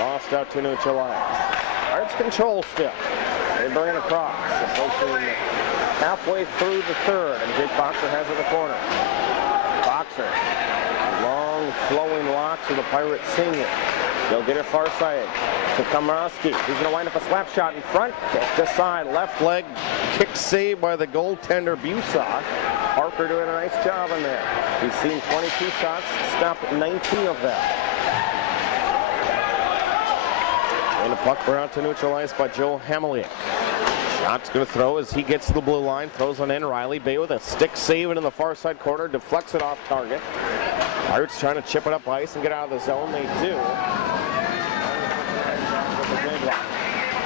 lost out to neutral ice. Pirates control still. They bring it across, approaching halfway through the third, and Jake Boxer has it in the corner. Boxer flowing locks of the Pirates senior. They'll get it far side to Komorowski. He's going to wind up a slap shot in front. Kick aside, left leg kick save by the goaltender Busaw. Parker doing a nice job in there. He's seen 22 shots, stopped 19 of them. And the puck brought to neutral ice by Joe Hameliuk. Shot's going to throw as he gets to the blue line, throws on in. Riley Bay with a stick save it in the far side corner, deflects it off target. Pirates trying to chip it up ice and get out of the zone. They do.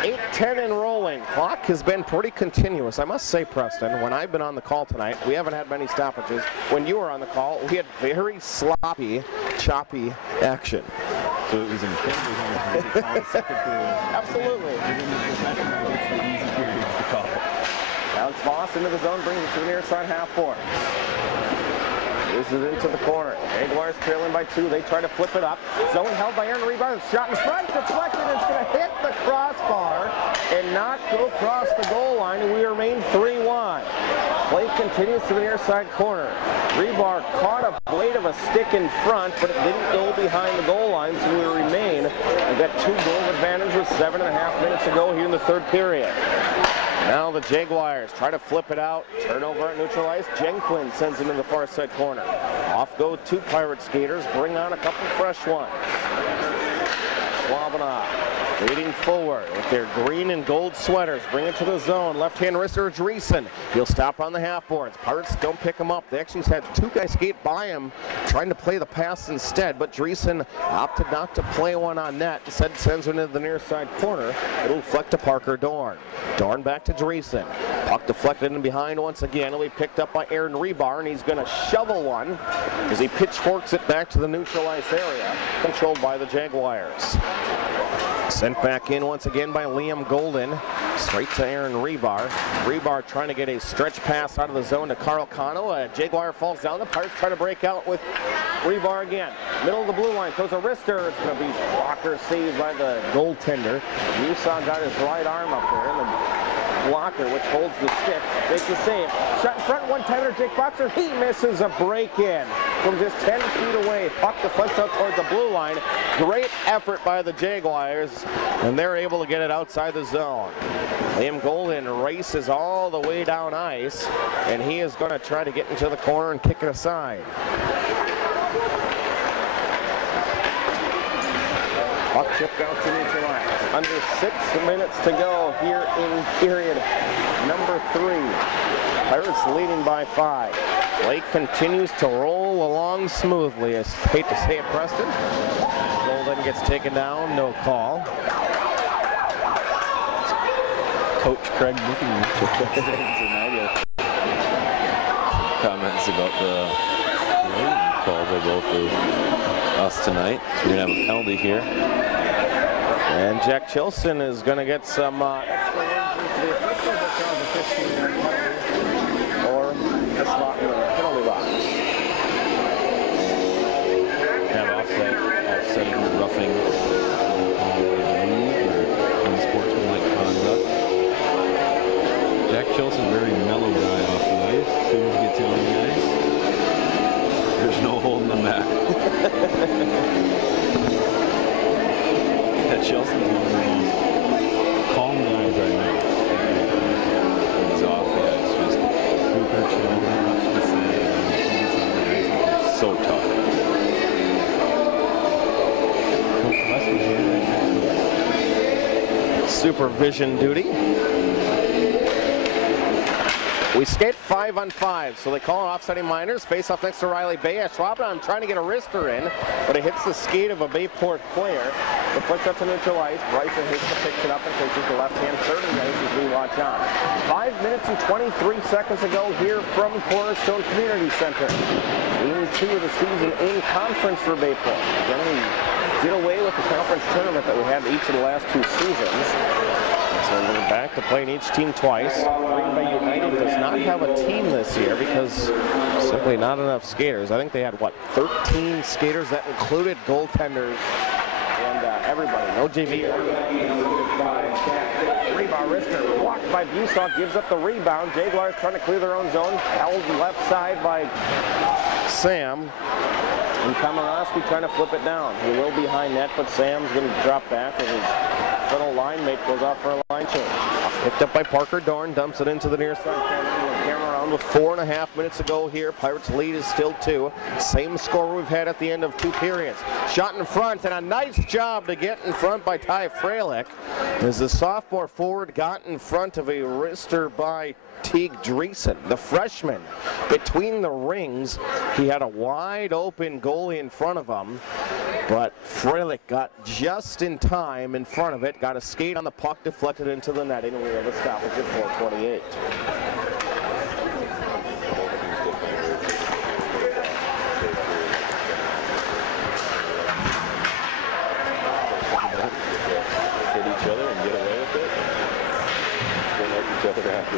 8-10 and rolling. Clock has been pretty continuous. I must say, Preston, when I've been on the call tonight, we haven't had many stoppages. When you were on the call, we had very sloppy, choppy action. So it was incredibly hard to call the second period. Absolutely. Alex Voss into the zone, brings it to the near side half board. This is into the corner. Jaguars trailing by 2. They try to flip it up. Zone held by Aaron Rebar. Shot in front, deflected. It's going to hit the crossbar and not go across the goal line. And we remain 3-1. Play continues to the near side corner. Rebar caught a blade of a stick in front, but it didn't go behind the goal line, so we remain. We've got 2-goal advantage with 7.5 minutes to go here in the third period. Now the Jaguars try to flip it out. Turnover at neutral ice. Jenquin sends it in the far side corner. Off go 2 Pirate skaters. Bring on a couple fresh ones. Ashwaubenon leading forward with their green and gold sweaters. Bring it to the zone. Left-hand wrister Dreesen. He'll stop on the half boards. Pirates don't pick him up. They actually had 2 guys skate by him trying to play the pass instead, but Dreesen opted not to play one on net. Instead sends it into the near side corner. It'll deflect to Parker Dorn. Dorn back to Dreesen. Puck deflected in behind once again. It'll be picked up by Aaron Rebar, and he's going to shovel one as he pitchforks it back to the neutral ice area, controlled by the Jaguars. Sent back in once again by Liam Golden. Straight to Aaron Rebar. Rebar trying to get a stretch pass out of the zone to Carl Cano. A Jaguar falls down. The Pirates try to break out with Rebar again. Middle of the blue line. Throws a wrister. It's going to be blocker saved by the goaltender. Busaw got his right arm up there. And the blocker, which holds the stick, makes the save. Shot in front, one-timer, Jake Boxer. He misses a break-in from just 10 feet away. Puck deflects out towards the blue line. Great effort by the Jaguars, and they're able to get it outside the zone. Liam Golden races all the way down ice, and he is going to try to get into the corner and kick it aside. Puck chipped out to neutral ice. Under 6 minutes to go here in period number 3. Pirates leading by 5. Play continues to roll along smoothly. I hate to say it, Preston. Golden gets taken down, no call. Coach Craig looking comments about the call by both of us tonight. So we're going to have a penalty here. And Jack Chilson is going to get some or a slot in the penalty box. Kind of offsetting roughing unsportsmanlike conduct. Jack Chilson, very mellow guy off the ice. As soon as he gets on the ice, there's no holding him back. Chelsea's one of the most calm guys right now. He's off, yeah, it's just super chill, not much to say. It's so tough. Supervision duty. We skate 5-on-5, so they call it offsetting minors. Face off next to Riley Bay. Ashwaubenon trying to get a wrister in, but it hits the skate of a Bayport player. Deflects up to neutral ice. Bryson Hickman picks it up and takes it to left-hand third and ice as we watch on. 5 minutes and 23 seconds to go here from Cornerstone Community Center. Game 2 of the season in conference for Bayport. Then we did away with the conference tournament that we had each of the last 2 seasons. So we're back to playing each team twice. Green Bay United does not have a team this year because simply not enough skaters. I think they had, what, 13 skaters that included goaltenders and everybody. No JV. Rebar wrister blocked by Busaw, gives up the rebound. Jaguars trying to clear their own zone. Held left side by Sam. And Komorowski trying to flip it down. He will behind net, but Sam's going to drop back, and his fellow line mate goes off for a line change. Picked up by Parker Dorn, dumps it into the near side corner. Camera around with 4.5 minutes to go here. Pirates' lead is still 2. Same score we've had at the end of 2 periods. Shot in front, and a nice job to get in front by Ty Fralick as the sophomore forward got in front of a wrister by Teague Dreesen, the freshman. Between the rings, he had a wide open goalie in front of him, but Fralick got just in time in front of it, got a skate on the puck, deflected into the netting, and we have a stoppage at 4:28. Hit each other and get away with it. Don't let each other have to.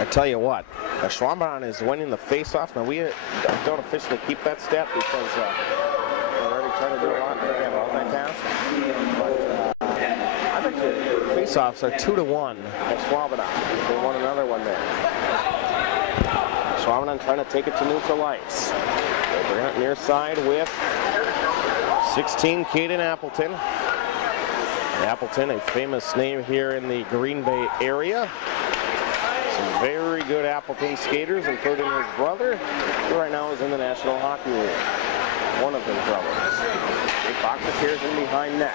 I tell you what, Ashwaubenon is winning the face-off. Now we don't officially keep that stat because we're already trying to do a lot again, all that task. But I bet you face-offs are 2-1 Ashwaubenon. They won another one there. Ashwaubenon trying to take it to neutral ice. They bring it near side with 16, Caden Appleton. Appleton, a famous name here in the Green Bay area. Some very good Appleton skaters, including his brother, who right now is in the National Hockey League. One of his brothers. Big box appears in behind net.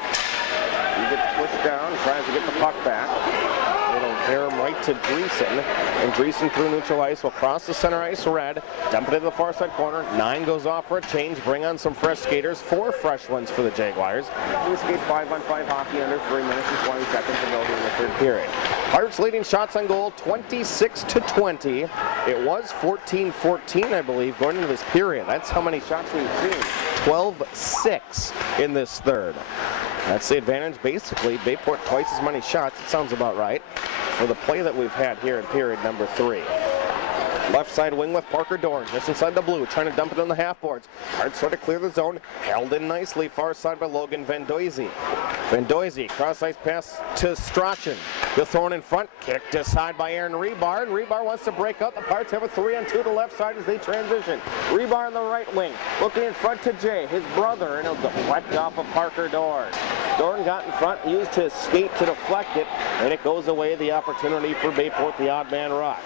He gets pushed down, tries to get the puck back. It'll bear him right to Dreesen, and Dreesen through neutral ice will cross the center ice red, dump it into the far side corner. 9 goes off for a change, bring on some fresh skaters, 4 fresh ones for the Jaguars. We skate 5-on-5 hockey under 3 minutes and 20 seconds to go here in the third period. Pirates leading shots on goal 26-20. It was 14-14, I believe, going into this period. That's how many shots we've seen. 12-6 in this third. That's the advantage, basically. Bayport twice as many shots, it sounds about right, for the play that we've had here in period number 3. Left side wing with Parker Dorn, just inside the blue, trying to dump it on the half boards. Hard sort of clear the zone, held in nicely, far side by Logan Van Doisy. Van Doisy, cross ice pass to Strachan. The thrown in front, kicked aside by Aaron Rebar, and Rebar wants to break up. The Pirates have a 3-on-2 to left side as they transition. Rebar on the right wing, looking in front to Jay, his brother, and he'll deflect off of Parker Dorn. Dorn got in front, used his skate to deflect it, and it goes away the opportunity for Bayport, the odd man rush.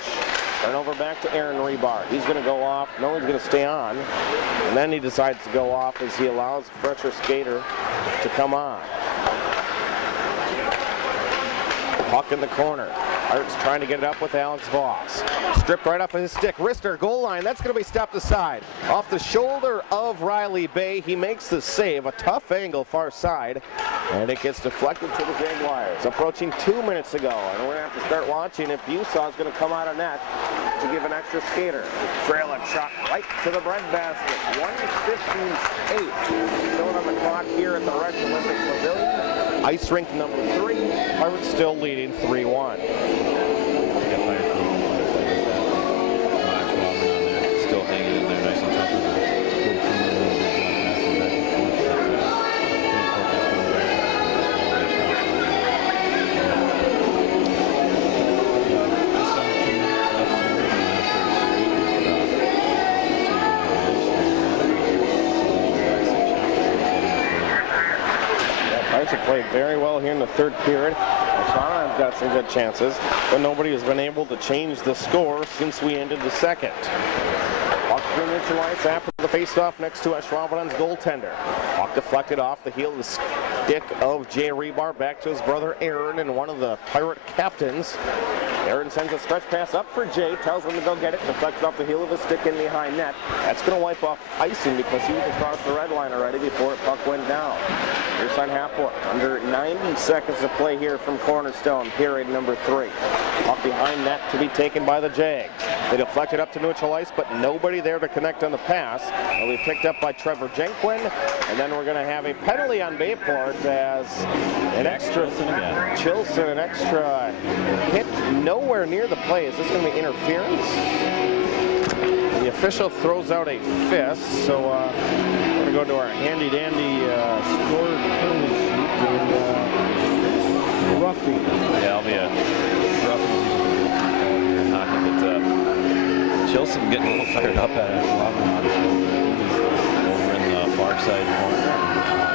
Turn over back to Aaron Rebar. He's going to go off. No, he's going to stay on. And then he decides to go off as he allows a fresher skater to come on. Puck in the corner. Pirates trying to get it up with Alex Voss. Stripped right off of his stick. Wrister, goal line. That's going to be stopped aside. Off the shoulder of Riley Bay. He makes the save. A tough angle far side. And it gets deflected to the Jaguars. Approaching 2 minutes ago. And we're going to have to start watching if Busaw is going to come out of net to give an extra skater. Fralick shot right to the breadbasket. 1:58. Still on the clock here at the Red Olympic Pavilion. Ice rink number 3. Pirates still leading 3-1. Still hanging in there nice and tough. Pirates have played very well here in the third period. Ashwaubenon's got some good chances, but nobody has been able to change the score since we ended the second. Puck through neutral ice after the faceoff next to Ashwaubenon's goaltender. Puck deflected off the heel of the stick of Jay Rebar back to his brother Aaron and one of the Pirate captains. Aaron sends a stretch pass up for Jay, tells him to go get it, deflected off the heel of his stick in behind net. That's going to wipe off icing because he was across the red line already before the puck went down. Here's on half court. Under 90 seconds to play here from Cornerstone, period number 3. Puck behind net to be taken by the Jags. They deflected up to neutral ice, but nobody there to connect on the pass. It'll be picked up by Trevor Jenquin, and then we're going to have a penalty on Bayport as an extra Chilson, an extra hit nowhere near the play. Is this going to be interference? The official throws out a fist, so we're going to go to our handy-dandy score penalty sheet and roughing. Yeah, I'll be a roughing hockey, but Chilson getting a little fired up at it. Over in far side corner,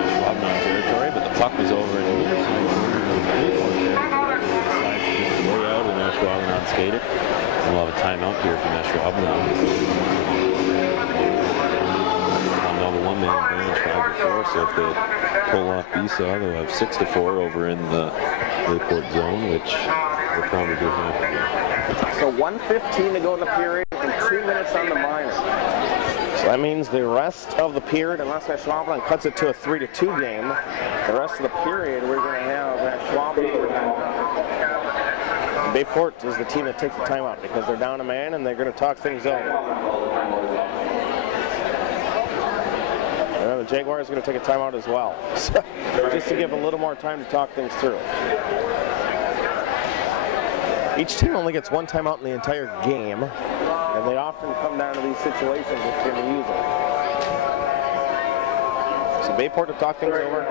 Ashwaubenon territory, but the puck was over in the near side corner of Bayport there. Decides to just lay out and Ashwaubenon skated. And we'll have a timeout here from Ashwaubenon. Now the one-man advantage 5-4, so if they pull off B-Saw, they'll have 6-4 over in the Bayport zone, which will probably happen. So 1:15 to go in the period and 2 minutes on the minor. So that means the rest of the period, unless Ashwaubenon cuts it to a 3-2 game, the rest of the period we're going to have Ashwaubenon. Bayport is the team that takes the timeout because they're down a man and they're going to talk things over. The Jaguars are going to take a timeout as well, so, just to give a little more time to talk things through. Each team only gets one timeout in the entire game, and they often come down to these situations if they're going to use it. So Bayport to talk things over.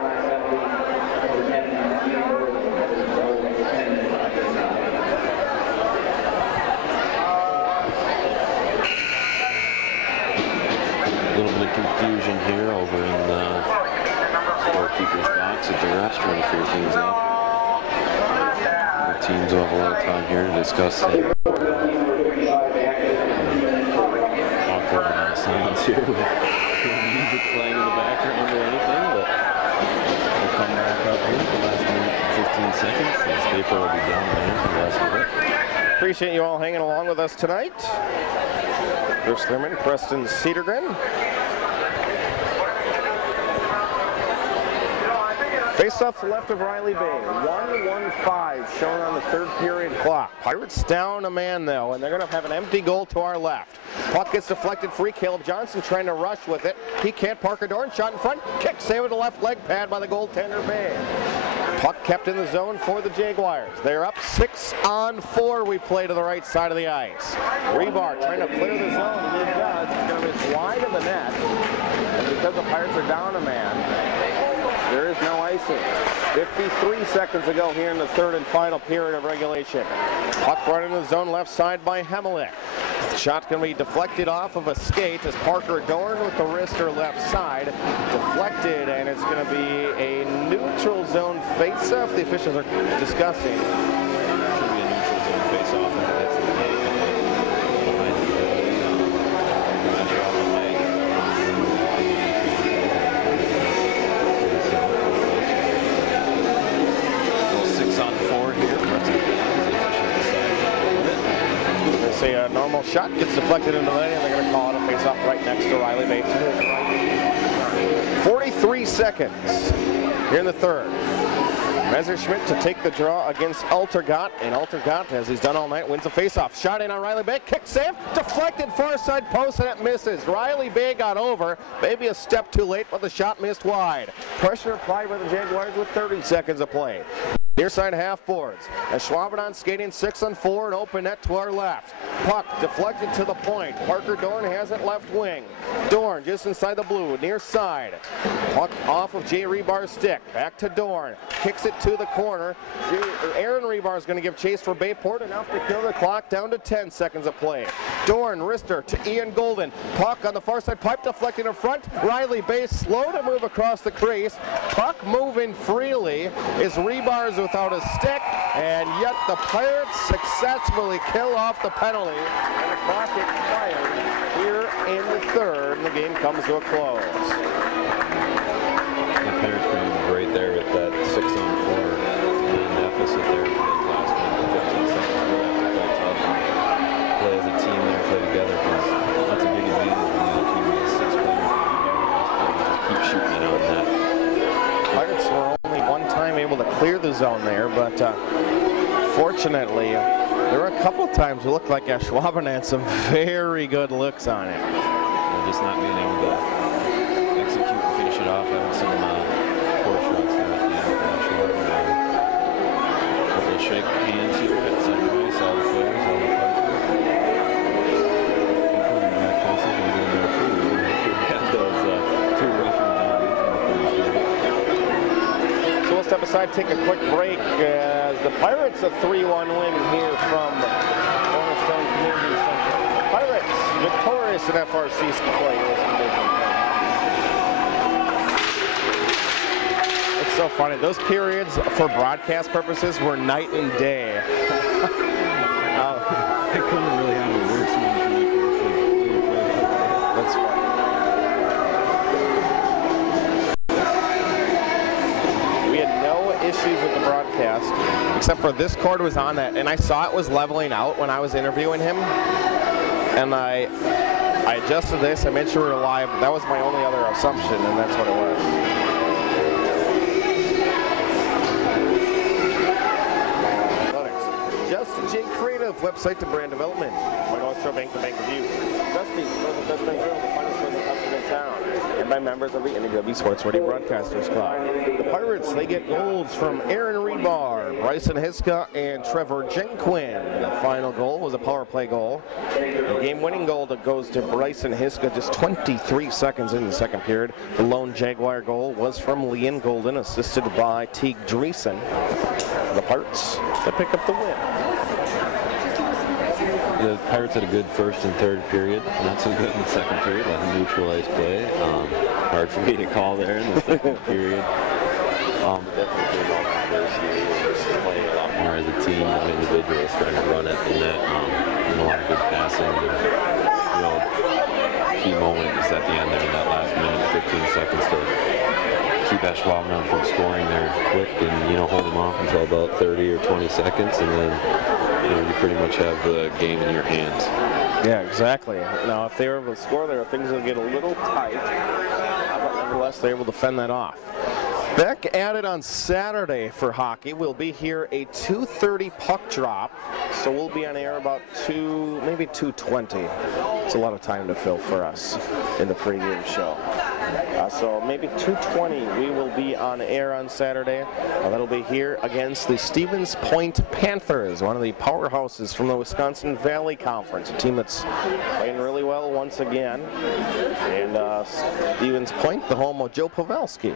A little bit of confusion here over in the scorekeeper's box at the rest, trying to figure things out. The teams will have a lot of time here to discuss it. Awkward silence here with music playing in the background or anything, but we'll come back up here for the last minute and 15 seconds. This paper will be down there for the rest of it. Appreciate you all hanging along with us tonight. Chris Thurman, Preston Cedergren. Face off to the left of Riley Bay. 1:15 shown on the third period clock. Pirates down a man though, and they're going to have an empty goal to our left. Puck gets deflected free. Caleb Johnson trying to rush with it. He can't. Parker Dorn shot in front. Kick save with the left leg pad by the goaltender Bay. Puck kept in the zone for the Jaguars. They're up 6-on-4. We play to the right side of the ice. Rebar trying to clear the zone. He does. He's going to miss wide of the net. And because the Pirates are down a man, there is no icing. 53 seconds ago here in the third and final period of regulation. Puck brought into the zone left side by Hemelich. The shot's going to be deflected off of a skate as Parker Dorn with the wrister left side. Deflected, and it's going to be a neutral zone face-off. The officials are discussing. Should be a neutral zone face-off. That's the behind the goal. 6-on-4 here. Say a normal shot gets deflected into the lane, and they're going to call it a face-off right next to Riley Bay. 43 seconds here in the third. Messerschmidt to take the draw against Altergott, and Altergott, as he's done all night, wins the face-off. Shot in on Riley Bay, kick save, deflected far side post, and it misses. Riley Bay got over, maybe a step too late, but the shot missed wide. Pressure applied by the Jaguars with 30 seconds of play. Near side half boards. Ashwaubenon skating 6-on-4, an open net to our left. Puck deflected to the point. Parker Dorn has it left wing. Dorn just inside the blue, near side. Puck off of Jay Rebar's stick. Back to Dorn. Kicks it to the corner. Aaron Rebar is going to give chase for Bayport, enough to kill the clock down to 10 seconds of play. Dorn, wrister to Ian Golden. Puck on the far side, pipe deflected in front. Riley Bay slow to move across the crease. Puck moving freely is Rebar's without a stick, and yet the Pirates successfully kill off the penalty, and the clock expired here in the third, and the game comes to a close. The Pirates were great there with that 6-on-4 deficit there for the last 15 seconds. Really have to play tough, play as a team there, play together, because that's a big advantage when the other team has 6 players. Just keep shooting it out net. Pirates were only one time able to clear the zone there, but fortunately, there were a couple times it looked like Ashwaubenon had some very good looks on it. Just not being able to execute and finish it off, having some poor shots there at the end of Ashwaubenon. Couple of shake hands here at center ice, all the players, all the coaches. Including Matt Kelsey, who's in there too. We had those 2 referees on. So we'll step aside, take a quick break as the Pirates a 3-1 win here from Cornerstone Community Center. Pirates victorious in FRC play. It's so funny. Those periods for broadcast purposes were night and day. I couldn't really have a worse one. That's funny. We had no issues with the broadcast, except for this cord was on that, and I saw it was leveling out when I was interviewing him, and I adjusted this, I made sure we were live. That was my only other assumption, and that's what it was. Just J Creative, website to brand development. My Oyster Bank to Bank Review. Dusty, the best bank grill, the finest present custom in town. And by members of the NEW Sports Radio Broadcasters Club. The Pirates, they get goals from Aaron Rebar, Bryson Hiska, and Trevor Jenquin. The final goal was a power play goal. The game-winning goal that goes to Bryson Hiska just 23 seconds in the second period. The lone Jaguar goal was from Leon Golden, assisted by Teague Dreesen. The Pirates, they pick up the win. The Pirates had a good first and third period, not so good in the second period, like a neutralized play. Hard for me to call there in the second period. But definitely good off the first year, playing a lot more as a team than individuals, trying to run at the net, and a lot of good passing. Key moment is at the end there in that last minute, 15 seconds to keep Ashwaubenon from scoring there quick and, hold them off until about 30 or 20 seconds, and then you pretty much have the game in your hands. Yeah, exactly. Now, if they were able to score there, things will get a little tight, but nevertheless, they're able to fend that off. Back at it on Saturday for hockey. We'll be here a 2:30 puck drop, so we'll be on air about maybe 2:20. It's a lot of time to fill for us in the pregame show. So maybe 2:20 we will be on air on Saturday. That'll be here against the Stevens Point Panthers, one of the powerhouses from the Wisconsin Valley Conference, a team that's playing really well once again. And Stevens Point, the home of Joe Pavelski.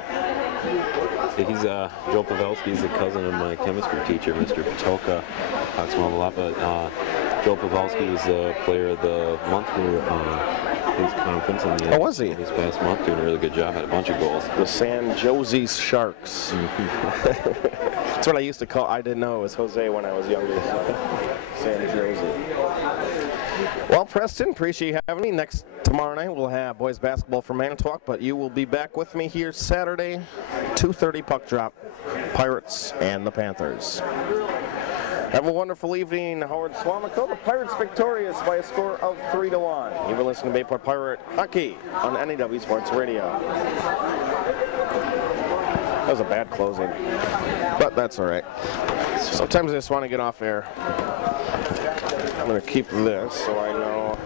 He's Joe Pavelski is a cousin of my chemistry teacher, Mr. Patoka. Talks about a lot, but Joe Pavelski was the player of the month for his conference in the was he? This past month, doing a really good job, had a bunch of goals. The San Jose Sharks. That's what I used to call. I didn't know it was Jose when I was younger. So. San Jose. Well, Preston, appreciate you having me. Tomorrow night we'll have boys basketball from Manitowoc, but you will be back with me here Saturday, 2:30 puck drop, Pirates and the Panthers. Have a wonderful evening, Howard Swamico. The Pirates victorious by a score of 3-1. You've been listening to Bayport Pirate Hockey on NEW Sports Radio. That was a bad closing, but that's all right. Sometimes I just want to get off air. I'm going to keep this so I know.